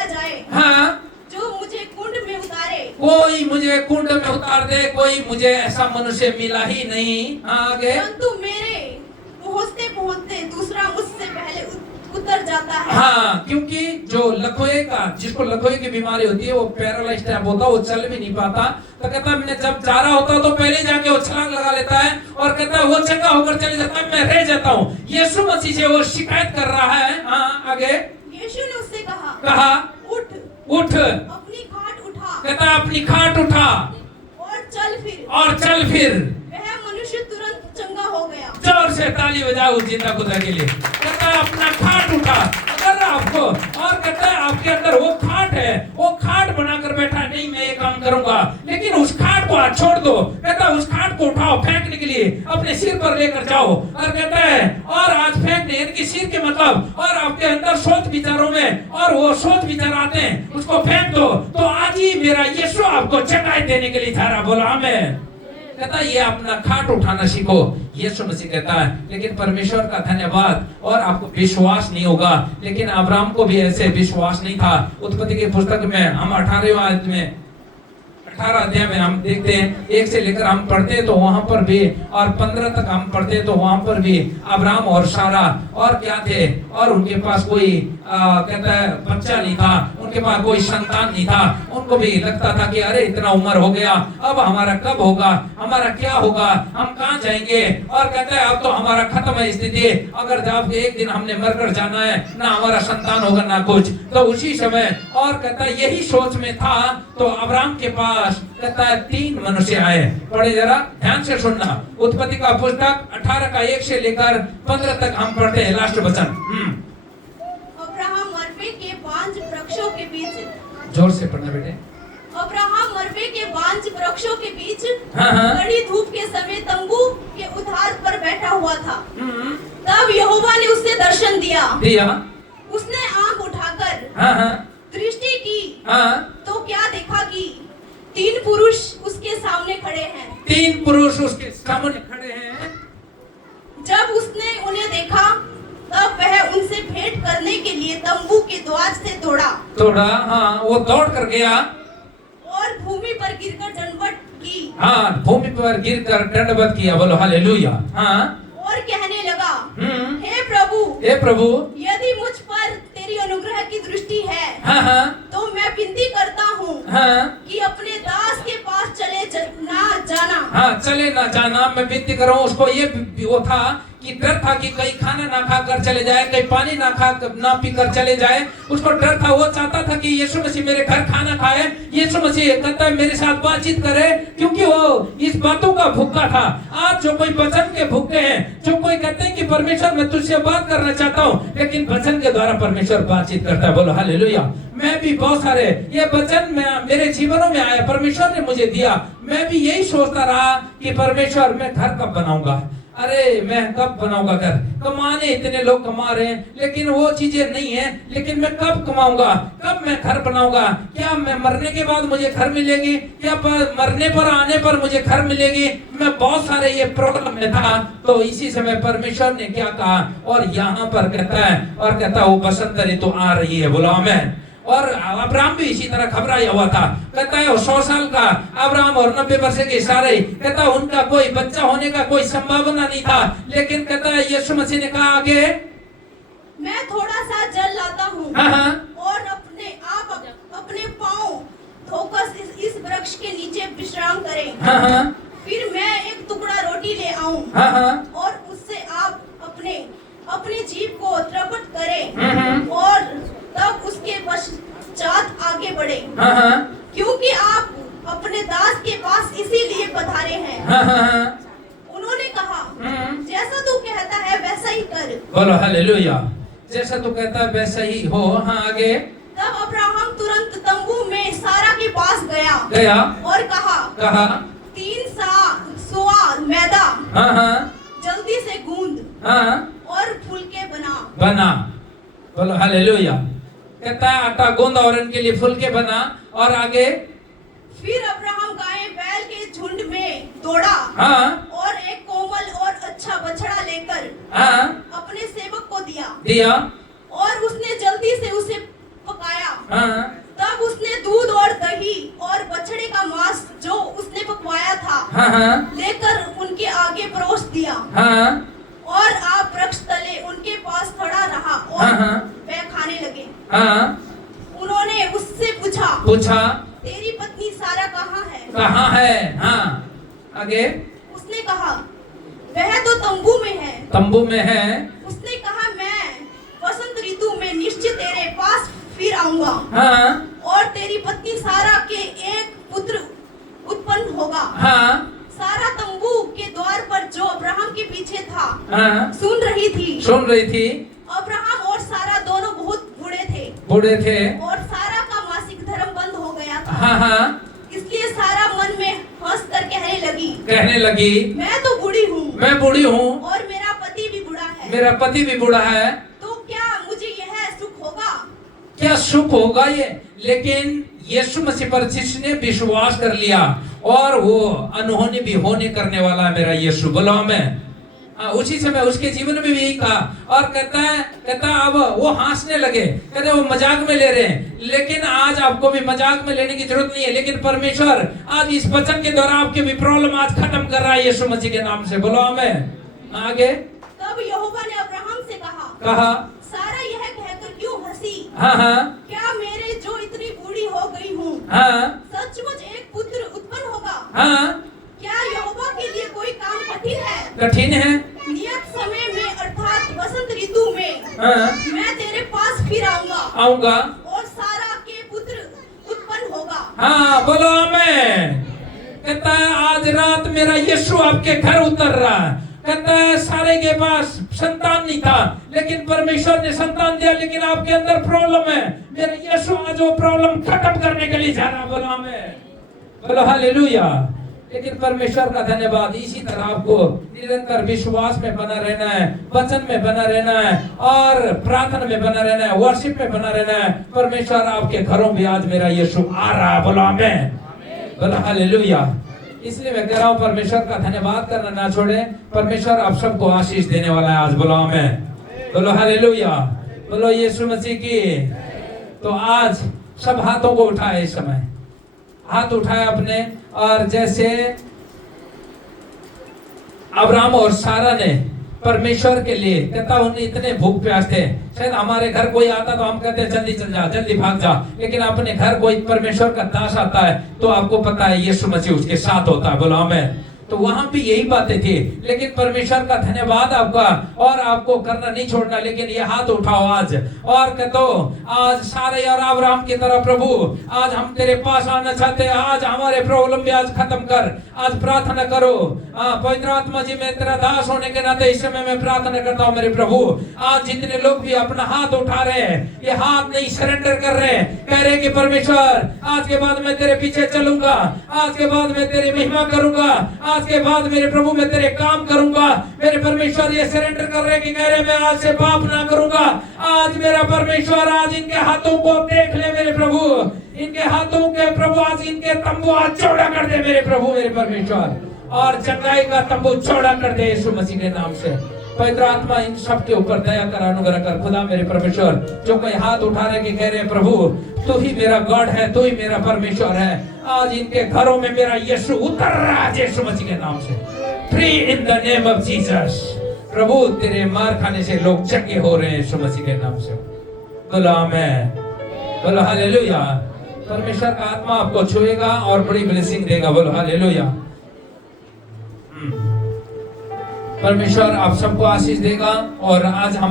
जाए, हाँ, जो मुझे कुंड में उतारे, कोई मुझे कुंड में उतार दे, कोई मुझे ऐसा मनुष्य मिला ही नहीं। आगे, परंतु मेरे पहुँचते पहुँचते दूसरा मुझसे पहले उतर जाता है। हाँ, क्योंकि जो लकवे का, जिसको लकवे की बीमारी होती है, वो पैरालाइज्ड टाइप होता है, वो चल भी नहीं पाता, तो कहता है मैं जब जा रहा होता तो पहले जाके वो छलांग लगा लेता है और कहता है वो चंगा होकर चले जाता है, मैं रह जाता हूँ। यीशु मसीह से वो शिकायत कर रहा है। हाँ, आगे, यीशु ने उससे कहा उठ, अपनी खाट उठा, कहता है अपनी खाट उठा और चल फिर। वह मनुष्य तुरंत चंगा हो गया। जोर से ताली बजाओ जिंदा खुदा के लिए। कहता है अपना खाट उठा, अगर आपको, और कहता है आपके अंदर वो खाट है, वो खाट बनाकर बैठा, नहीं मैं ये काम करूंगा, लेकिन उस खाट को आज छोड़ दो। कहता है उस खाट को उठाओ, फेंकने के लिए अपने सिर पर लेकर जाओ, और कहता है और आज फेंकने, इनके सिर के मतलब, और आपके अंदर सोच विचारों में और वो सोच विचार आते हैं, उसको फेंक दो, तो आज ही मेरा यीशु आपको चंगाई देने के लिए जा रहा। बोलो आमीन। कहता है ये अपना खाट उठाना सीखो, यीशु मसीह कहता है। लेकिन परमेश्वर का धन्यवाद, और आपको विश्वास नहीं होगा, लेकिन अब्राहम को भी ऐसे विश्वास नहीं था। उत्पत्ति की पुस्तक में हम 18 अध्याय में हम देखते हैं, 1 से लेकर हम पढ़ते तो वहां पर भी, और 15 तक हम पढ़ते तो वहां पर भी अब्राहम और सारा और क्या थे, और उनके पास कोई कहता है बच्चा नहीं था, उनके पास कोई संतान नहीं था। उनको भी लगता था कि अरे इतना उम्र हो गया, अब हमारा कब होगा, हमारा क्या होगा, हम कहाँ जाएंगे, और कहता है अब तो हमारा खत्म है स्थिति, अगर जब एक दिन हमने मरकर जाना है, ना हमारा संतान होगा ना कुछ। तो उसी समय, और कहता है यही सोच में था, तो अब्राहम के पास कहता है 3 मनुष्य आए। पढ़े जरा ध्यान से सुनना, उत्पत्ति का पुस्तक 18 का 1 से लेकर 15 तक हम पढ़ते हैं, लास्ट वचन। अब्राहम मरवे के बांज वृक्षों के बीच, जोर से पढ़ना बेटे। अब्राहम मरवे के बांज वृक्षों के बीच हाँ। कड़ी धूप के समय तंबू के उधार पर बैठा हुआ था। तब यहोवा ने उसे दर्शन दिया। उसने आंख उठाकर दृष्टि की, तो क्या देखा कि 3 पुरुष उसके सामने खड़े हैं। 3 पुरुष उसके सामने खड़े हैं। जब उसने उन्हें देखा, तब वह उनसे भेंट करने के लिए तंबू के द्वार से दौड़ा। हाँ, वो दौड़ कर गया और भूमि पर गिरकर दंडवत की। हाँ, भूमि पर गिरकर दंडवत किया। बोलो हालेलुया। हाँ, और कहने लगा, हे प्रभु, यदि मुझ पर तेरी अनुग्रह की दृष्टि है, तो मैं विनती करता हूँ कि अपने दास के पास चले ना जाना। मैं विनती कर रहा हूँ उसको। ये वो था कि डर था कि कहीं खाना ना खाकर चले जाए, कहीं पानी ना पीकर चले जाए, उसको डर था। वो चाहता था कि यीशु मसीह मेरे घर खाना खाए, यीशु मसीह कहता है मेरे साथ बातचीत करे, क्योंकि वो इस बातों का भूखा था। आज जो कोई वचन के भूखे हैं, जो कोई कहते हैं कि परमेश्वर मैं तुझसे बात करना चाहता हूँ, लेकिन वचन के द्वारा परमेश्वर बातचीत करता है। बोलो हालेलुया। मैं भी बहुत सारे ये वचन मेरे जीवनों में आया, परमेश्वर ने मुझे दिया। मैं भी यही सोचता रहा कि परमेश्वर मैं घर कब बनाऊंगा, अरे मैं कब बनाऊंगा घर। कमाने इतने लोग कमा रहे हैं, लेकिन वो चीजें नहीं है। लेकिन मैं कब कमाऊंगा, कब मैं घर बनाऊंगा, क्या मैं मरने के बाद मुझे घर मिलेगी, क्या मरने पर आने पर मुझे घर मिलेगी। मैं बहुत सारे ये प्रॉब्लम में था। तो इसी समय परमेश्वर ने क्या कहा, और यहाँ पर कहता है, और कहता है वो बसंत ऋतु आ रही है। बोलो आमीन। और अब्राहम भी इसी तरह घबराया हुआ था। कहता है 100 साल का अब्राहम और 90 वर्ष के सारे, कहता है उनका कोई बच्चा होने का कोई संभावना नहीं था। लेकिन कहता है यीशु मसीह ने कहा आगे, मैं थोड़ा सा जल लाता हूँ हाँ, और अपने पाँव धोकर इस वृक्ष के नीचे विश्राम करें। हाँ, फिर मैं एक टुकड़ा रोटी ले आऊं हाँ, और उससे आप अपने जीभ को त्रपट करें और तब उसके पश्चात आगे बढ़े, हाँ, क्योंकि आप अपने दास के पास इसीलिए पधारे हैं। हाँ, उन्होंने कहा, जैसा तू कहता है वैसा ही कर। बोलो हालेलुया। जैसा तू कहता है वैसा ही हो। हाँ, आगे। तब अब्राहम तुरंत तंबू में सारा के पास गया और कहा 3 सआ मैदा जल्दी से गूंद और फुलके बना। बोलो हालेलुया। कहता है आटा गूंद और इनके लिए फुलके बना। और आगे, फिर अब्राहम गाय बैल के झुंड में दौड़ा और एक कोमल और अच्छा बछड़ा लेकर अपने सेवक को दिया और उसने जल्दी से उसे पकाया। तब उसने दूध और दही और बछड़े का मांस जो उसने पकवाया था लेकर उनके आगे परोस दिया। और आप वृक्ष तले उनके पास खड़ा रहा और वे खाने लगे। उन्होंने उससे पूछा तेरी पत्नी सारा कहाँ है? हाँ, आगे। उसने कहा वह तो तंबू में है। उसने कहा मैं वसंत ऋतु में निश्चय तेरे पास फिर आऊंगा और तेरी पत्नी सारा के एक पुत्र उत्पन्न होगा। सारा तंबू के द्वार पर जो अब्राहम के पीछे था सुन रही थी। अब्राहम और सारा दोनों बहुत बूढ़े थे और सारा का मासिक धर्म बंद हो गया था। इसलिए सारा मन में हंस कर कहने लगी मैं तो बूढ़ी हूँ और मेरा पति भी बूढ़ा है। तो क्या मुझे यह सुख होगा? क्या सुख होगा ये? लेकिन यीशु मसीह पर जिसने विश्वास कर लिया और वो अनहोनी भी होने करने वाला है मेरा यीशु। बोलो आमीन। उसी समय उसके जीवन में भी यही कहा। और कहता अब वो हंसने लगे, कहते वो मजाक में ले रहे हैं। लेकिन आज आपको भी मजाक में लेने की जरूरत नहीं है। लेकिन परमेश्वर आज इस वचन के द्वारा आपके भी प्रॉब्लम आज खत्म कर रहा है यीशु मसीह के नाम से। बोलो आमीन। आगे। तब यहोवा ने अब्राहम से कहा सारा यह कहकर क्यों हंसी? क्या मेरे जो इतनी बूढ़ी हो गई हूँ सचमुच एक पुत्र उत्पन्न होगा? क्या यहोवा के लिए कोई काम कठिन है? नियत समय में अर्थात वसंत ऋतु में मैं तेरे पास फिर आऊंगा और सारा के पुत्र उत्पन्न होगा। बोलो आमीन। कहता है आज रात मेरा यीशु आपके घर उतर रहा है। कहता है सारे के पास संतान नहीं था लेकिन परमेश्वर ने संतान दिया। लेकिन आपके अंदर प्रॉब्लम है, मेरा यीशु आज वो प्रॉब्लम खत्म करने के लिए जा रहा। बोलो आमीन। बोलो हालेलुया। लेकिन परमेश्वर का धन्यवाद। इसी तरह आपको निरंतर विश्वास में बना रहना है, वचन में बना रहना है और प्रार्थना में बना रहना है, वर्शिप में बना रहना है। परमेश्वर आपके घरों में आज मेरा यीशु आ रहा है। बोलो आमीन। बोलो हालेलुया। इसलिए मैं कह रहा हूँ परमेश्वर का धन्यवाद करना ना छोड़े। परमेश्वर आप सबको आशीष देने वाला है आज। बोलो आमीन। बोलो हालेलुया। बोलो यीशु मसीह की। तो आज सब हाथों को उठाए, इस समय हाथ उठाए अपने। और जैसे अब्राहम और सारा ने परमेश्वर के लिए, कहता उन्हें इतने भूख प्यास थे। शायद हमारे घर कोई आता तो हम कहते हैं जल्दी चल जा, जल्दी भाग जा। लेकिन अपने घर कोई परमेश्वर का दास आता है तो आपको पता है यीशु मसीह उसके साथ होता है। बोलो आमीन। तो वहां भी यही बातें थी। लेकिन परमेश्वर का धन्यवाद आपका, और आपको करना नहीं छोड़ना। लेकिन ये हाथ उठाओ आज और कह दो आज सारे और अब्राहम की तरह प्रभु आज हम तेरे पास आना चाहते हैं। आज हमारे प्रॉब्लम भी आज खत्म कर। आज प्रार्थना करो। पवित्र आत्मा जी, मैं तेरा दास होने के नाते इस समय मैं प्रार्थना करता हूँ मेरे प्रभु। आज जितने लोग भी अपना हाथ उठा रहे हैं, ये हाथ नहीं सरेंडर कर रहे हैं, कह रहे कि परमेश्वर आज के बाद मैं तेरे पीछे चलूंगा, आज के बाद मैं तेरी महिमा करूंगा, आज के बाद मेरे प्रभु मैं तेरे काम करूंगा। मेरे परमेश्वर ये सरेंडर कर रहे कि कह रहे मैं आज से पाप ना करूंगा। आज मेरा परमेश्वर आज इनके हाथों को देख ले मेरे प्रभु, इनके हाथों के प्रभु आज इनके तंबू आज चौड़ा कर दे मेरे प्रभु मेरे परमेश्वर, और चंगाई का तंबू चौड़ा कर दे यीशु मसीह के नाम से। पवित्र आत्मा इन सब के ऊपर दया कर, अनुग्रह कर। खुदा मेरे परमेश्वर, जो कोई हाथ उठा रहे कि कह रहे प्रभु तू ही मेरा गॉड है, तू ही मेरा परमेश्वर है, आज इनके घरों में मेरा यीशु उतर रहा है यीशु मसीह के नाम से। Free in the name of Jesus. प्रभु तेरे मार खाने से लोग चंगे हो रहे हैं यीशु मसीह के नाम से। बोलो आमीन, बोलो हालेलुया। परमेश्वर का आत्मा आपको छुएगा और बड़ी ब्लेसिंग देगा। बोलो हालेलुया। परमेश्वर आप सबको आशीष देगा। और आज हम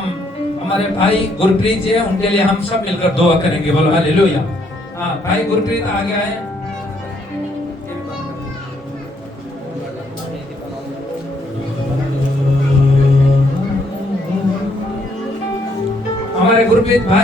हमारे भाई गुरप्रीत जी हैं, उनके लिए हम सब मिलकर दुआ करेंगे। बोलो हालेलुया। हाँ, भाई गुरप्रीत आ गया है। हमारे गुरप्रीत भाई